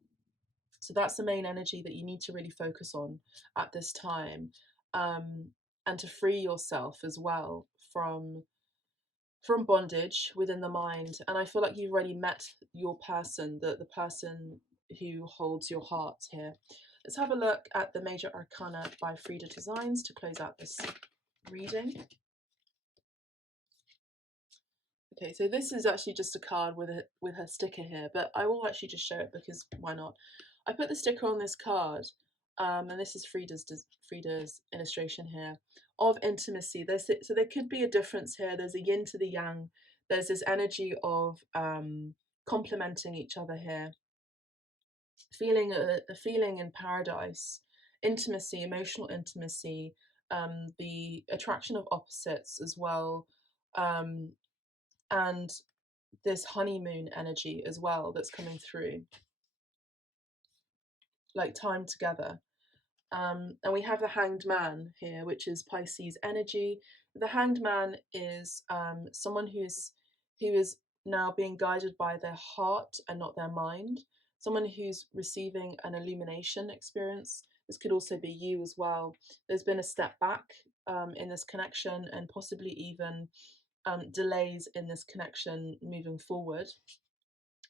So that's the main energy that you need to really focus on at this time, and to free yourself as well from bondage within the mind. And I feel like you've already met your person, the person who holds your heart here. Let's have a look at the major arcana by Frida Designs to close out this reading. Okay, so this is actually just a card with her sticker here, but I will actually just show it because why not? I put the sticker on this card, and this is Frida's illustration here of intimacy. So there could be a difference here. There's a yin to the yang. There's this energy of complementing each other here, feeling a feeling in paradise, intimacy, emotional intimacy, the attraction of opposites as well. And this honeymoon energy as well that's coming through, like time together. And we have the Hanged Man here, which is Pisces energy. The Hanged Man is someone who is now being guided by their heart and not their mind. Someone who's receiving an illumination experience. This could also be you as well. There's been a step back in this connection, and possibly even delays in this connection moving forward.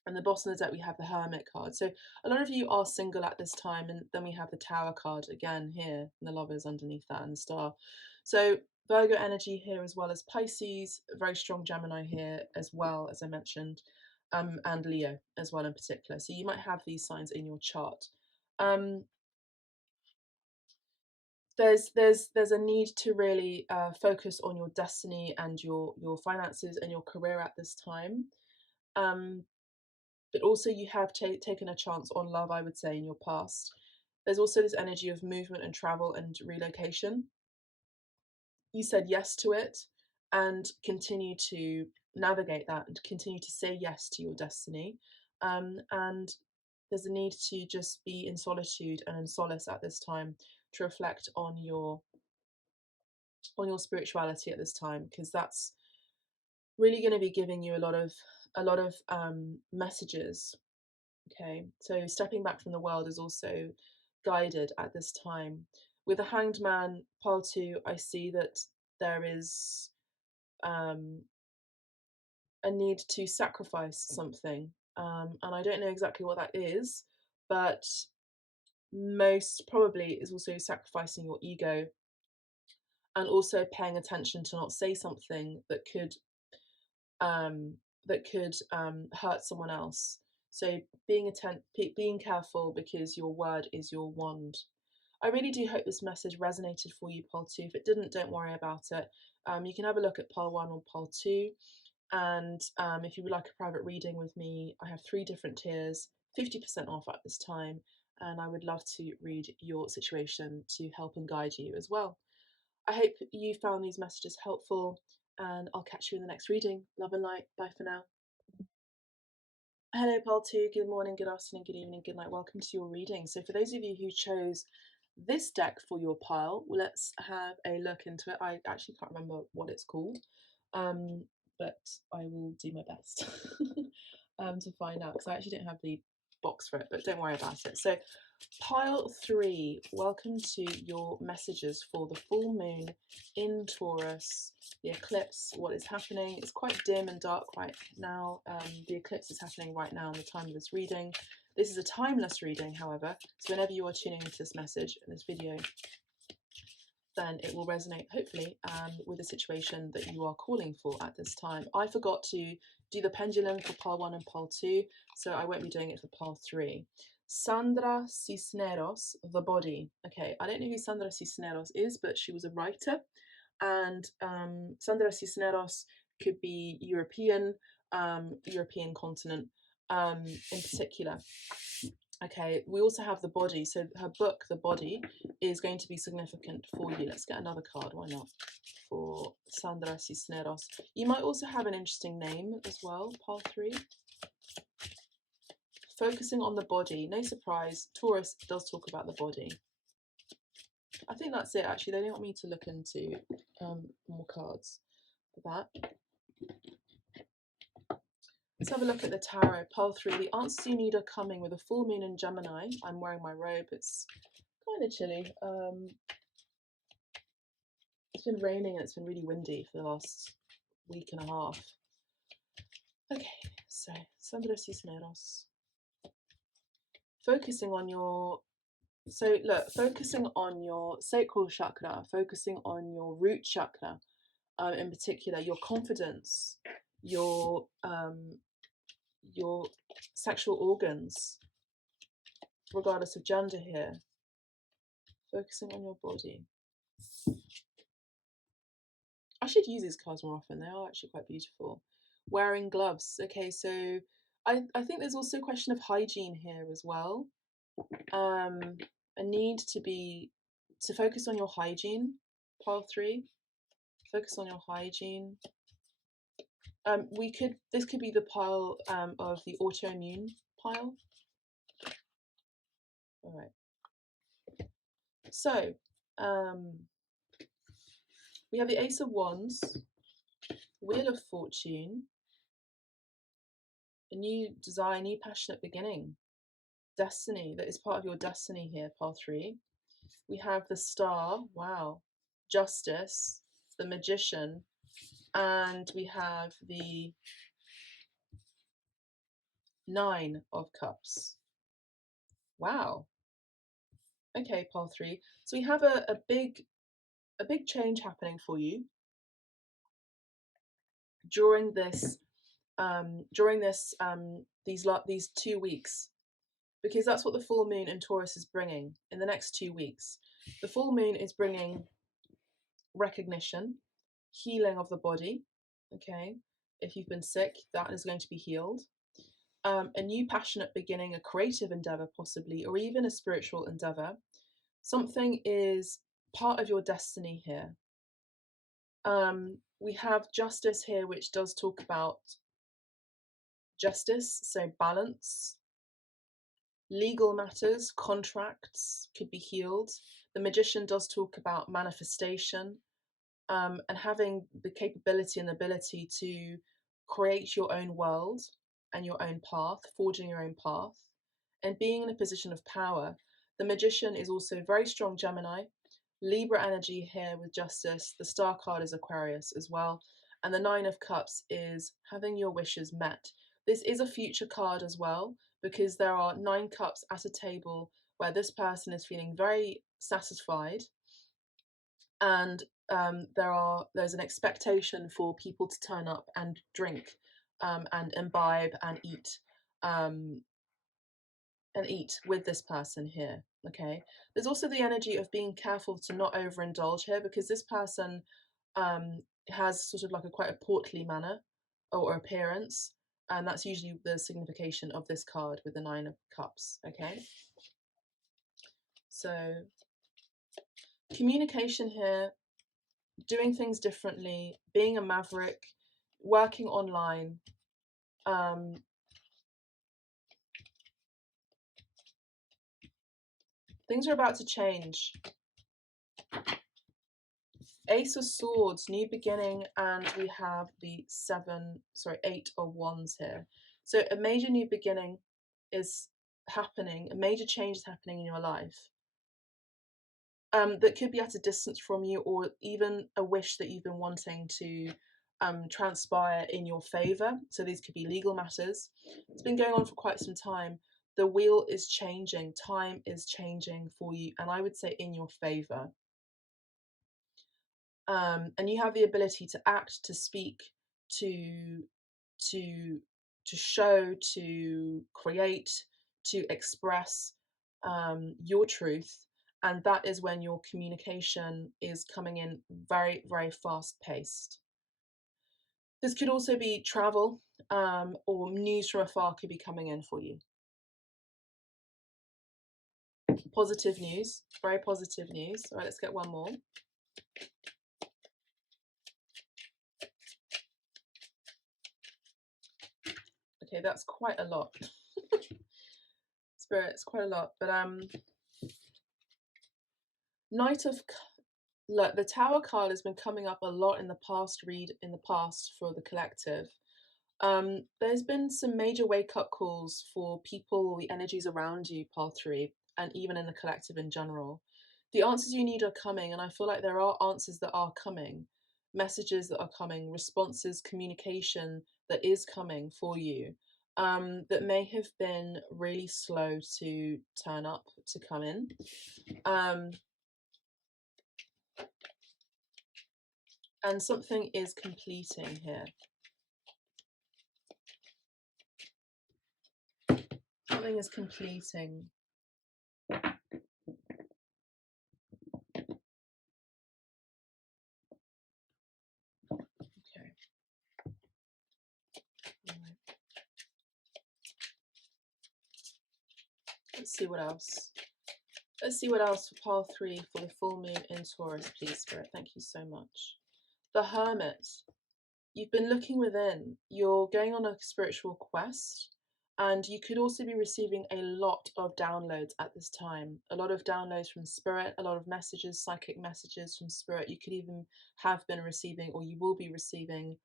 And the bottom of the deck, we have the Hermit card. So a lot of you are single at this time, and then we have the Tower card again here, and the Lovers underneath that, and the Star. So Virgo energy here, as well as Pisces, very strong Gemini here as well, as I mentioned, and Leo as well in particular. So you might have these signs in your chart. There's a need to really focus on your destiny and your finances and your career at this time. But also you have taken a chance on love, I would say, in your past. There's also this energy of movement and travel and relocation. You said yes to it, and continue to navigate that and continue to say yes to your destiny. And there's a need to just be in solitude and in solace at this time, to reflect on your spirituality at this time, because that's really going to be giving you a lot of messages. Okay, so stepping back from the world is also guided at this time. With the Hanged Man, pile 2, I see that there is a need to sacrifice something. And I don't know exactly what that is, but most probably is also sacrificing your ego, and also paying attention to not say something that could hurt someone else. So being careful, because your word is your wand. I really do hope this message resonated for you, Pole 2. If it didn't, don't worry about it. You can have a look at Pole 1 or Pole 2. And if you would like a private reading with me, I have 3 different tiers, 50% off at this time. And I would love to read your situation to help and guide you as well. I hope you found these messages helpful, and I'll catch you in the next reading. Love and light. Bye for now. Hello, Pole 2. Good morning, good afternoon, good evening, good night. Welcome to your reading. So for those of you who chose This deck for your pile, let's have a look into it. I actually can't remember what it's called, but I will do my best to find out, because I actually don't have the box for it, but don't worry about it. So pile 3, welcome to your messages for the full moon in Taurus, the eclipse, what is happening. It's quite dim and dark right now. The eclipse is happening right now in the time of this reading. This is a timeless reading, however, so whenever you are tuning into this message in this video, then it will resonate, hopefully, with the situation that you are calling for at this time. I forgot to do the pendulum for pile 1 and pile 2, so I won't be doing it for pile 3. Sandra Cisneros, the body. Okay, I don't know who Sandra Cisneros is, but she was a writer, and Sandra Cisneros could be European, European continent in particular. Okay, we also have the body. So her book, The Body, is going to be significant for you. Let's get another card, why not? For Sandra Cisneros. You might also have an interesting name as well, pile 3. Focusing on the body. No surprise, Taurus does talk about the body. I think that's it, actually. They don't want me to look into more cards for that. Let's have a look at the tarot. Pile 3. The answers you need are coming with a full moon in Gemini. I'm wearing my robe. It's kind of chilly. It's been raining and it's been really windy for the last week and a half. Okay, so Sandra Cisneros. Focusing on your, so look, focusing on your sacral chakra, focusing on your root chakra, in particular, your confidence, your sexual organs, regardless of gender here. Focusing on your body. I should use these cards more often. They are actually quite beautiful. Wearing gloves. Okay, so I think there's also a question of hygiene here as well. A need to focus on your hygiene. Pile 3. Focus on your hygiene. This could be the pile of the autoimmune pile. All right. So we have the Ace of Wands, Wheel of Fortune, a new desire, new passionate beginning, destiny, that is part of your destiny here, pile 3. We have the Star, wow, Justice, the Magician, and we have the 9 of Cups. Wow. Okay, pile 3. So we have a big change happening for you during this these 2 weeks, because that's what the full moon in Taurus is bringing in the next 2 weeks. The full moon is bringing recognition, healing of the body. Okay, if you've been sick, that is going to be healed. A new passionate beginning, a creative endeavor possibly, or even a spiritual endeavor. Something is part of your destiny here. We have Justice here, which does talk about justice, so balance. Legal matters, contracts could be healed. The Magician does talk about manifestation, and having the capability and ability to create your own world and your own path, forging your own path, and being in a position of power. The Magician is also very strong Gemini. Libra energy here with Justice. The Star card is Aquarius as well. And the 9 of Cups is having your wishes met. This is a future card as well, because there are 9 cups at a table where this person is feeling very satisfied, and there's an expectation for people to turn up and drink and imbibe and eat with this person here. Okay, there's also the energy of being careful to not overindulge here, because this person has sort of like quite a portly manner or appearance, and that's usually the signification of this card with the 9 of Cups. Okay, so communication here, doing things differently, being a maverick, working online, Things are about to change. Ace of Swords, new beginning, and we have the 8 of Wands here. So a major new beginning is happening, a major change is happening in your life. That could be at a distance from you, or even a wish that you've been wanting to transpire in your favour. So these could be legal matters. It's been going on for quite some time. The wheel is changing, time is changing for you, and I would say in your favour. And you have the ability to act, to speak, to show, to create, to express your truth, and that is when your communication is coming in very, very fast paced. This could also be travel, or news from afar could be coming in for you. Positive news, very positive news. All right, let's get one more. Okay, that's quite a lot. Spirit, it's quite a lot, but Knight of, look, the Tower card has been coming up a lot in the past for the collective. There's been some major wake-up calls for people, the energies around you, part 3, and even in the collective in general. The answers you need are coming, and I feel like there are answers that are coming, messages that are coming, responses, communication that is coming for you, that may have been really slow to turn up, to come in. And something is completing here. Something is completing. Okay. Right. Let's see what else. Let's see what else for pile 3 for the full moon in Taurus, please, Spirit. Thank you so much. The Hermit. You've been looking within. You're going on a spiritual quest, and you could also be receiving a lot of downloads at this time. A lot of downloads from Spirit, a lot of messages, psychic messages from Spirit. You could even have been receiving, or you will be receiving,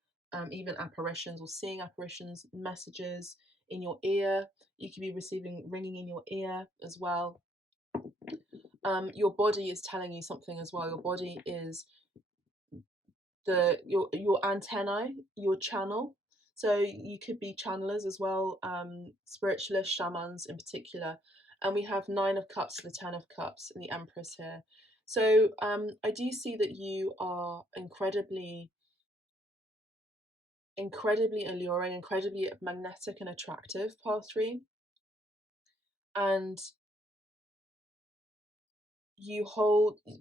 even apparitions or seeing apparitions, messages in your ear. You could be receiving ringing in your ear as well. Your body is telling you something as well. Your body is your antennae, your channel. So you could be channelers as well, spiritualists, shamans in particular. And we have 9 of Cups, the 10 of Cups, and the Empress here. So I do see that you are incredibly alluring, incredibly magnetic and attractive, pile 3. And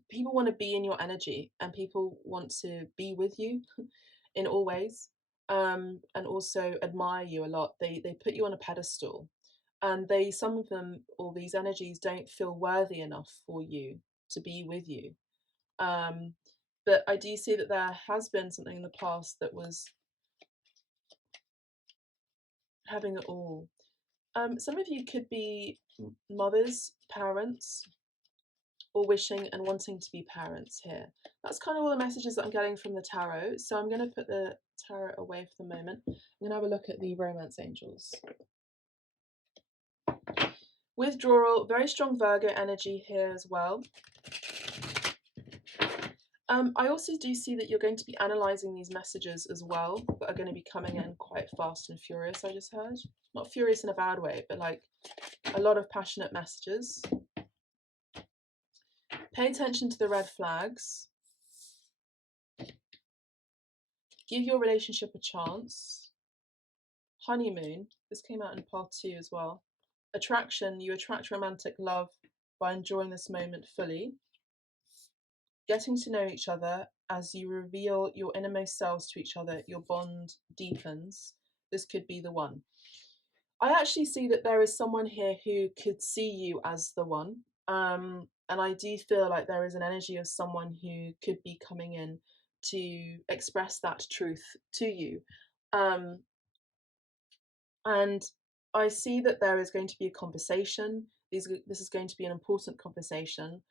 people want to be in your energy, and people want to be with you in all ways, and also admire you a lot. They put you on a pedestal, and some of them, all these energies, don't feel worthy enough for you to be with you. But I do see that there has been something in the past that was having it all. Some of you could be mothers, parents, or wishing and wanting to be parents here. That's kind of all the messages that I'm getting from the tarot. So I'm going to put the tarot away for the moment. I'm going to have a look at the romance angels. Withdrawal, very strong Virgo energy here as well. I also do see that you're going to be analysing these messages as well, that are going to be coming in quite fast and furious, I just heard. Not furious in a bad way, but like a lot of passionate messages. Pay attention to the red flags. Give your relationship a chance. Honeymoon. This came out in part 2 as well. Attraction. You attract romantic love by enjoying this moment fully. Getting to know each other. As you reveal your innermost selves to each other, your bond deepens. This could be the one. I actually see that there is someone here who could see you as the one. And I do feel like there is an energy of someone who could be coming in to express that truth to you. And I see that there is going to be a conversation. This is going to be an important conversation.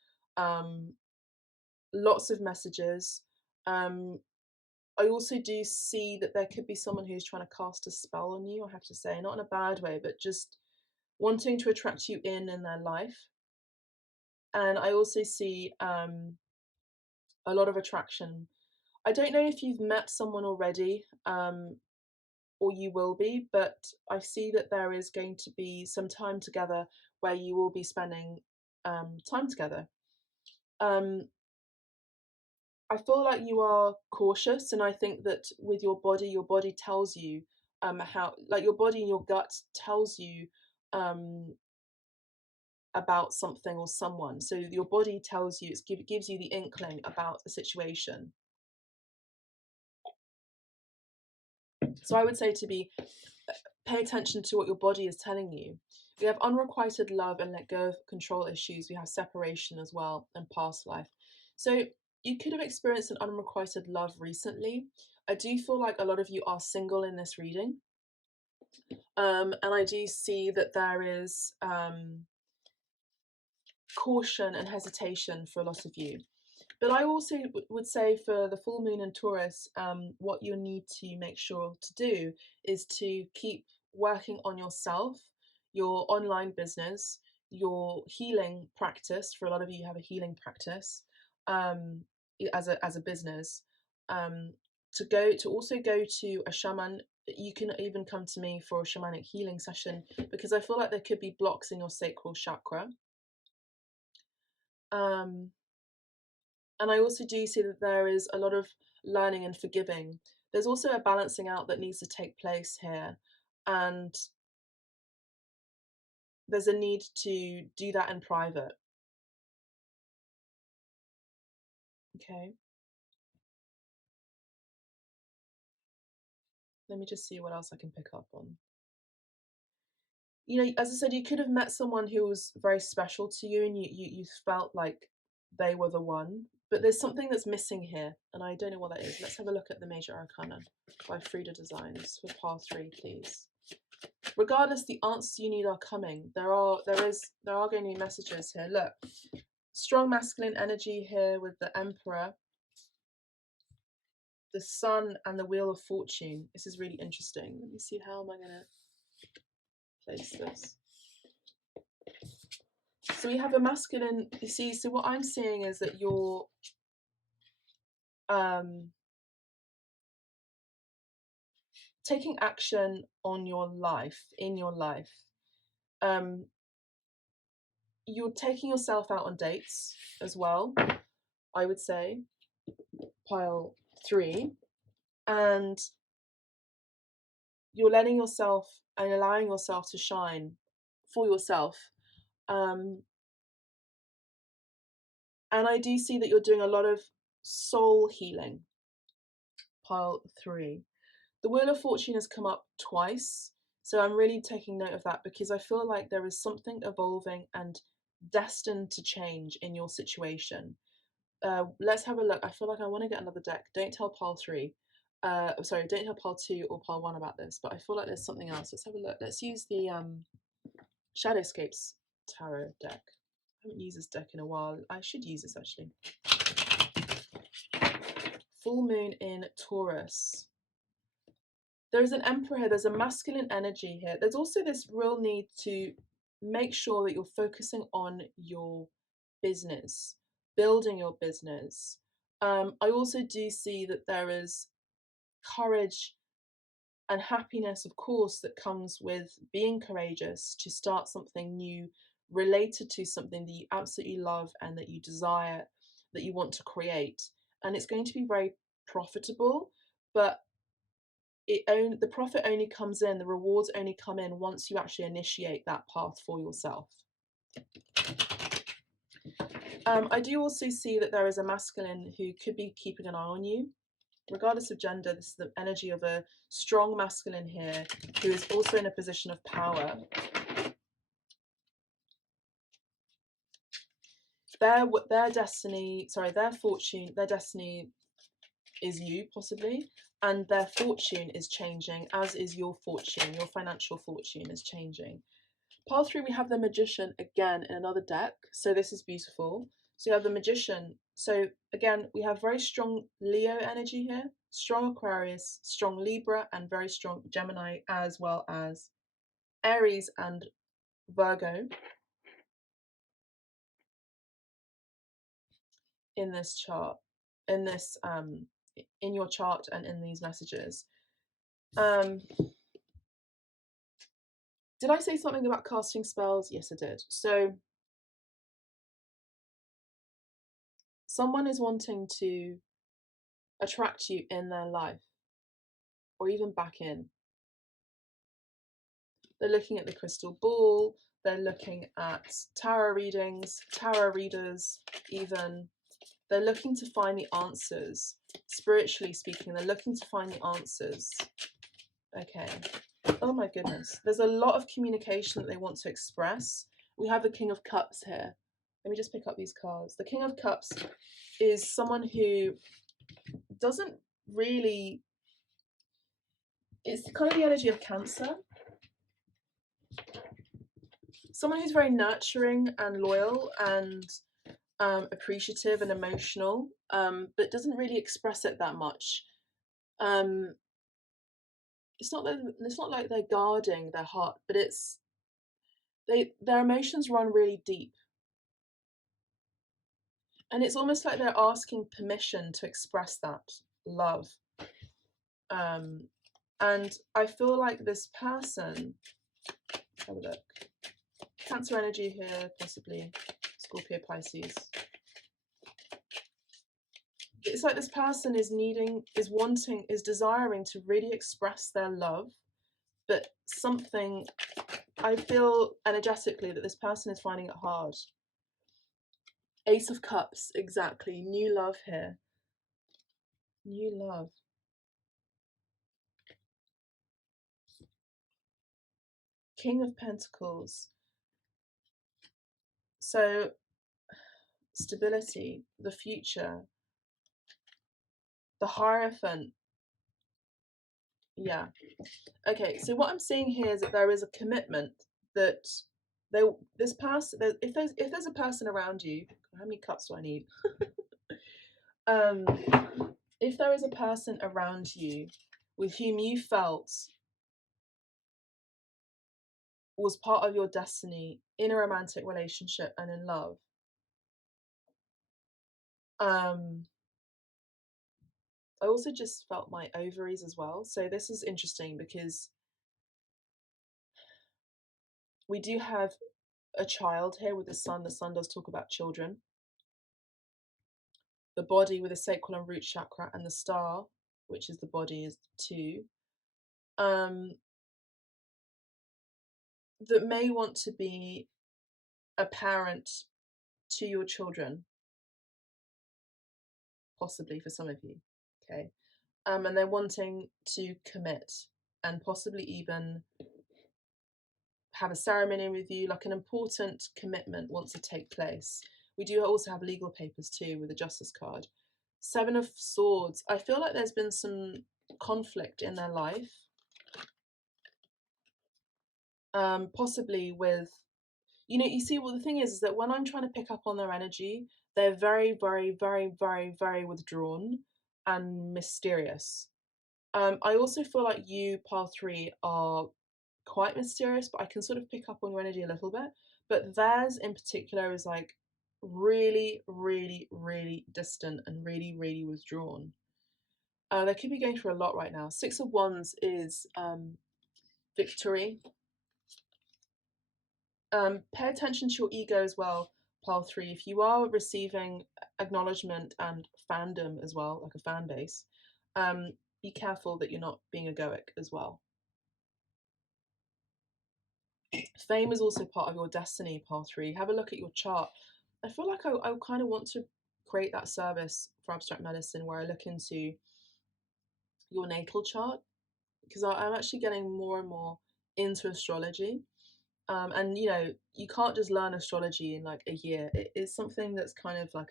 Lots of messages. I also do see that there could be someone who's trying to cast a spell on you, I have to say, not in a bad way, but just wanting to attract you in their life. And I also see a lot of attraction. I don't know if you've met someone already, or you will be, but I see that there is going to be some time together where you will be spending time together. I feel like you are cautious, and I think that with your body tells you how, like your body and your gut tells you about something or someone. So your body tells you, it gives you the inkling about a situation. So I would say to pay attention to what your body is telling you. We have unrequited love and let go of control issues. We have separation as well and past life. So you could have experienced an unrequited love recently. I do feel like a lot of you are single in this reading. And I do see that there is caution and hesitation for a lot of you. But I also would say for the full moon in Taurus, what you need to make sure to do is to keep working on yourself, your online business, your healing practice. For a lot of you, have a healing practice as a business. To also go to a shaman. You can even come to me for a shamanic healing session, because I feel like there could be blocks in your sacral chakra. And I also do see that there is a lot of learning and forgiving. There's also a balancing out that needs to take place here. And there's a need to do that in private. Okay. Let me just see what else I can pick up on. You know, as I said, you could have met someone who was very special to you, and you felt like they were the one. But there's something that's missing here, and I don't know what that is. Let's have a look at the Major Arcana by Frida Designs for Part 3, please. Regardless, the answers you need are coming. There are going to be messages here. Look, strong masculine energy here with the Emperor, the Sun, and the Wheel of Fortune. This is really interesting. Let me see, how am I going to place this? So we have a masculine, you see, so what I'm seeing is that you're taking action on your life, in your life. You're taking yourself out on dates as well, I would say, pile 3. And you're letting yourself and allowing yourself to shine for yourself. And I do see that you're doing a lot of soul healing, pile 3. The Wheel of Fortune has come up twice, so I'm really taking note of that, because I feel like there is something evolving and destined to change in your situation. Let's have a look. I feel like I want to get another deck. Don't tell pile 3. Sorry, don't tell pile 2 or pile 1 about this, but I feel like there's something else. Let's have a look. Let's use the Shadowscapes Tarot deck. I haven't used this deck in a while. I should use this actually. Full moon in Taurus. There's an Emperor here. There's a masculine energy here. There's also this real need to make sure that you're focusing on your business, building your business. I also do see that there is courage and happiness, of course, that comes with being courageous to start something new related to something that you absolutely love and that you desire, that you want to create. And it's going to be very profitable, but the profit only comes in, the rewards only come in once you actually initiate that path for yourself. I do also see that there is a masculine who could be keeping an eye on you. Regardless of gender, this is the energy of a strong masculine here who is also in a position of power. Their destiny, sorry, their fortune, their destiny is you, possibly, and their fortune is changing, as is your fortune. Your financial fortune is changing. Pile 3, we have the Magician again in another deck, so this is beautiful. So you have the Magician. So again, we have very strong Leo energy here, strong Aquarius, strong Libra, and very strong Gemini, as well as Aries and Virgo in this chart, in this in your chart and in these messages. Did I say something about casting spells? Yes, I did. So someone is wanting to attract you in their life, or even back in. They're looking at the crystal ball, they're looking at tarot readings, tarot readers, even. They're looking to find the answers. Spiritually speaking, they're looking to find the answers. Okay. Oh my goodness. There's a lot of communication that they want to express. We have the King of Cups here. Let me just pick up these cards. The King of Cups is someone who doesn't really, it's kind of the energy of Cancer. Someone who's very nurturing and loyal and appreciative and emotional, but doesn't really express it that much. It's not like they're guarding their heart, but it's their emotions run really deep, and it's almost like they're asking permission to express that love. And I feel like this person, have a look, Cancer energy here, possibly Scorpio, Pisces. It's like this person is desiring to really express their love, but something, I feel energetically that this person is finding it hard. Ace of Cups, exactly. New love here. New love. King of Pentacles. So, stability, the future, the Hierophant. Yeah. Okay, so what I'm seeing here is that there is a commitment that this person, if there's a person around you, how many cups do I need? If there is a person around you with whom you felt was part of your destiny in a romantic relationship and in love, I also just felt my ovaries as well. So this is interesting because we do have a child here with the sun. The sun does talk about children. The body with the sacral and root chakra, and the star, which is the body, is 2. That may want to be a parent to your children, possibly for some of you. Okay. And they're wanting to commit and possibly even have a ceremony with you, like an important commitment wants to take place. We do also have legal papers too with the Justice card. 7 of Swords. I feel like there's been some conflict in their life. Possibly with, you see, well, the thing is that when I'm trying to pick up on their energy, they're very, very, very, very, very withdrawn and mysterious. I also feel like you, Pile 3, are quite mysterious, but I can sort of pick up on your energy a little bit. But theirs in particular is like really, really, really distant and really, really withdrawn. They could be going through a lot right now. 6 of Wands is victory. Pay attention to your ego as well, Pile 3. If you are receiving acknowledgement and fandom as well, like a fan base, be careful that you're not being egoic as well. Fame is also part of your destiny, Pile 3. Have a look at your chart. I feel like I kind of want to create that service for abstract medicine where I look into your natal chart, because I'm actually getting more and more into astrology. And you can't just learn astrology in like a year. It's something that's kind of like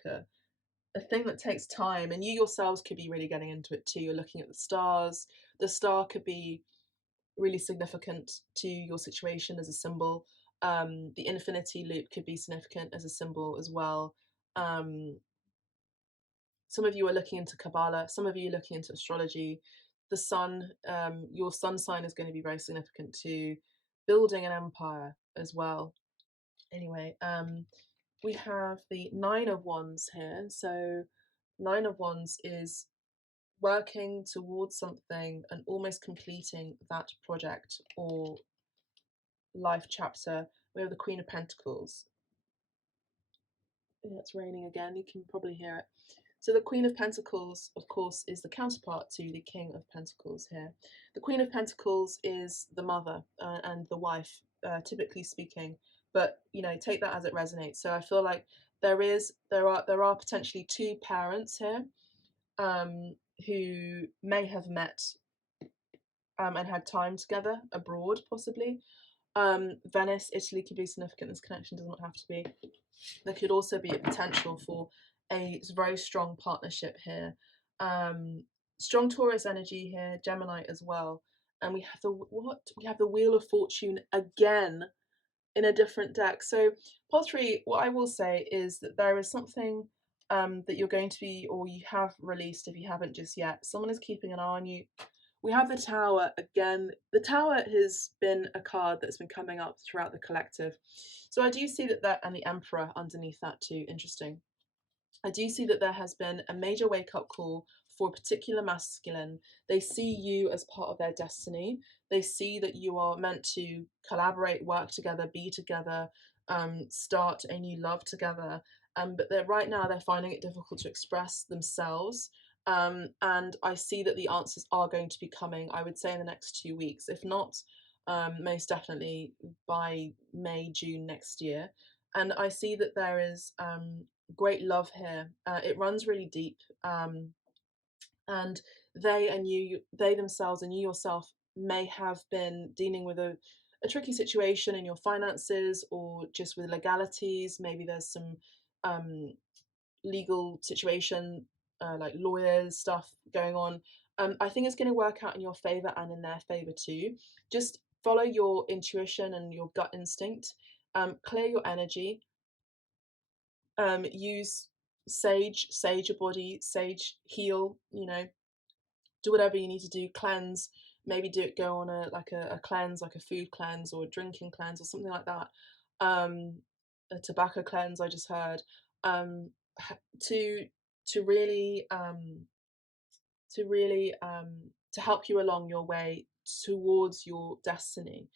a thing that takes time, and you yourselves could be really getting into it too. You're looking at the stars. The star could be really significant to your situation as a symbol. The infinity loop could be significant as a symbol as well. Um, some of you are looking into Kabbalah, some of you are looking into astrology. The sun, your sun sign is going to be very significant to building an empire as well. Anyway, we have the Nine of Wands here. So, Nine of Wands is working towards something and almost completing that project or life chapter. We have the Queen of Pentacles. Yeah, it's raining again, you can probably hear it. So the Queen of Pentacles, of course, is the counterpart to the King of Pentacles here. The Queen of Pentacles is the mother and the wife, typically speaking, but you know, take that as it resonates. So I feel like there are potentially two parents here who may have met and had time together abroad, possibly. Venice, Italy could be significant. This connection does not have to be. There could also be a potential for a very strong partnership here. Strong Taurus energy here, Gemini as well. And we have the Wheel of Fortune again in a different deck. So Pottery, what I will say is that there is something that you're going to be, or you have released if you haven't just yet. Someone is keeping an eye on you. We have the Tower again. The Tower has been a card that's been coming up throughout the collective. So I do see that, and the Emperor underneath that too, interesting. I do see that there has been a major wake-up call for a particular masculine. They see you as part of their destiny. They see that you are meant to collaborate, work together, be together, start a new love together. But right now they're finding it difficult to express themselves. And I see that the answers are going to be coming, I would say, in the next 2 weeks. If not, most definitely by May, June next year. And I see that there is great love here. It runs really deep, and they themselves and you yourself may have been dealing with a tricky situation in your finances or just with legalities. Maybe there's some legal situation, like lawyers stuff going on. I think it's going to work out in your favor and in their favor too. Just follow your intuition and your gut instinct. Clear your energy. Use sage your body, sage heal, you know, do whatever you need to do, cleanse, maybe go on a cleanse, like a food cleanse or a drinking cleanse or something like that. A tobacco cleanse, I just heard. um to to really to help you along your way towards your destiny.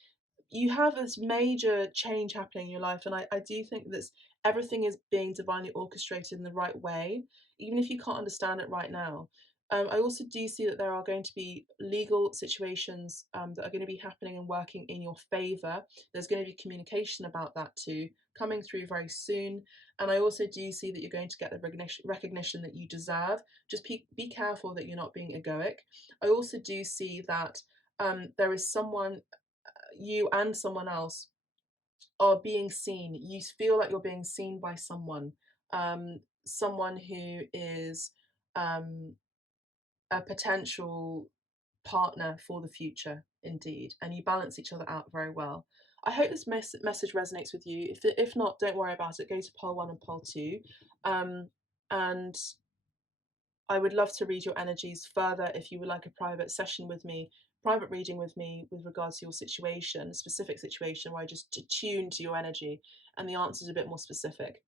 You have this major change happening in your life, and I do think that everything is being divinely orchestrated in the right way, even if you can't understand it right now. I also do see that there are going to be legal situations that are going to be happening and working in your favor. There's going to be communication about that too, coming through very soon. And I also do see that you're going to get the recognition that you deserve. Just be careful that you're not being egoic. I also do see that there is someone, you and someone else are being seen. You feel like you're being seen by someone, someone who is a potential partner for the future, indeed, and you balance each other out very well. I hope this message resonates with you. If not, don't worry about it. Go to pole 1 and pole 2. And I would love to read your energies further if you would like a private session with me, private reading with me with regards to your situation, a specific situation where I just tune to your energy and the answers are a bit more specific.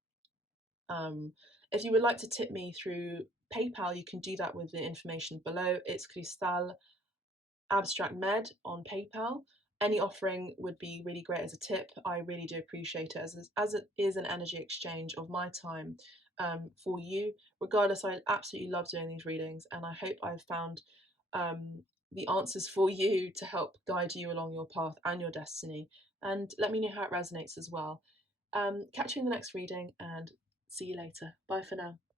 If you would like to tip me through PayPal, you can do that with the information below. It's Cristal Abstract Med on PayPal. Any offering would be really great as a tip. I really do appreciate it as it is an energy exchange of my time for you. Regardless, I absolutely love doing these readings, and I hope I've found the answers for you to help guide you along your path and your destiny. And let me know how it resonates as well. Catch you in the next reading, and see you later. Bye for now.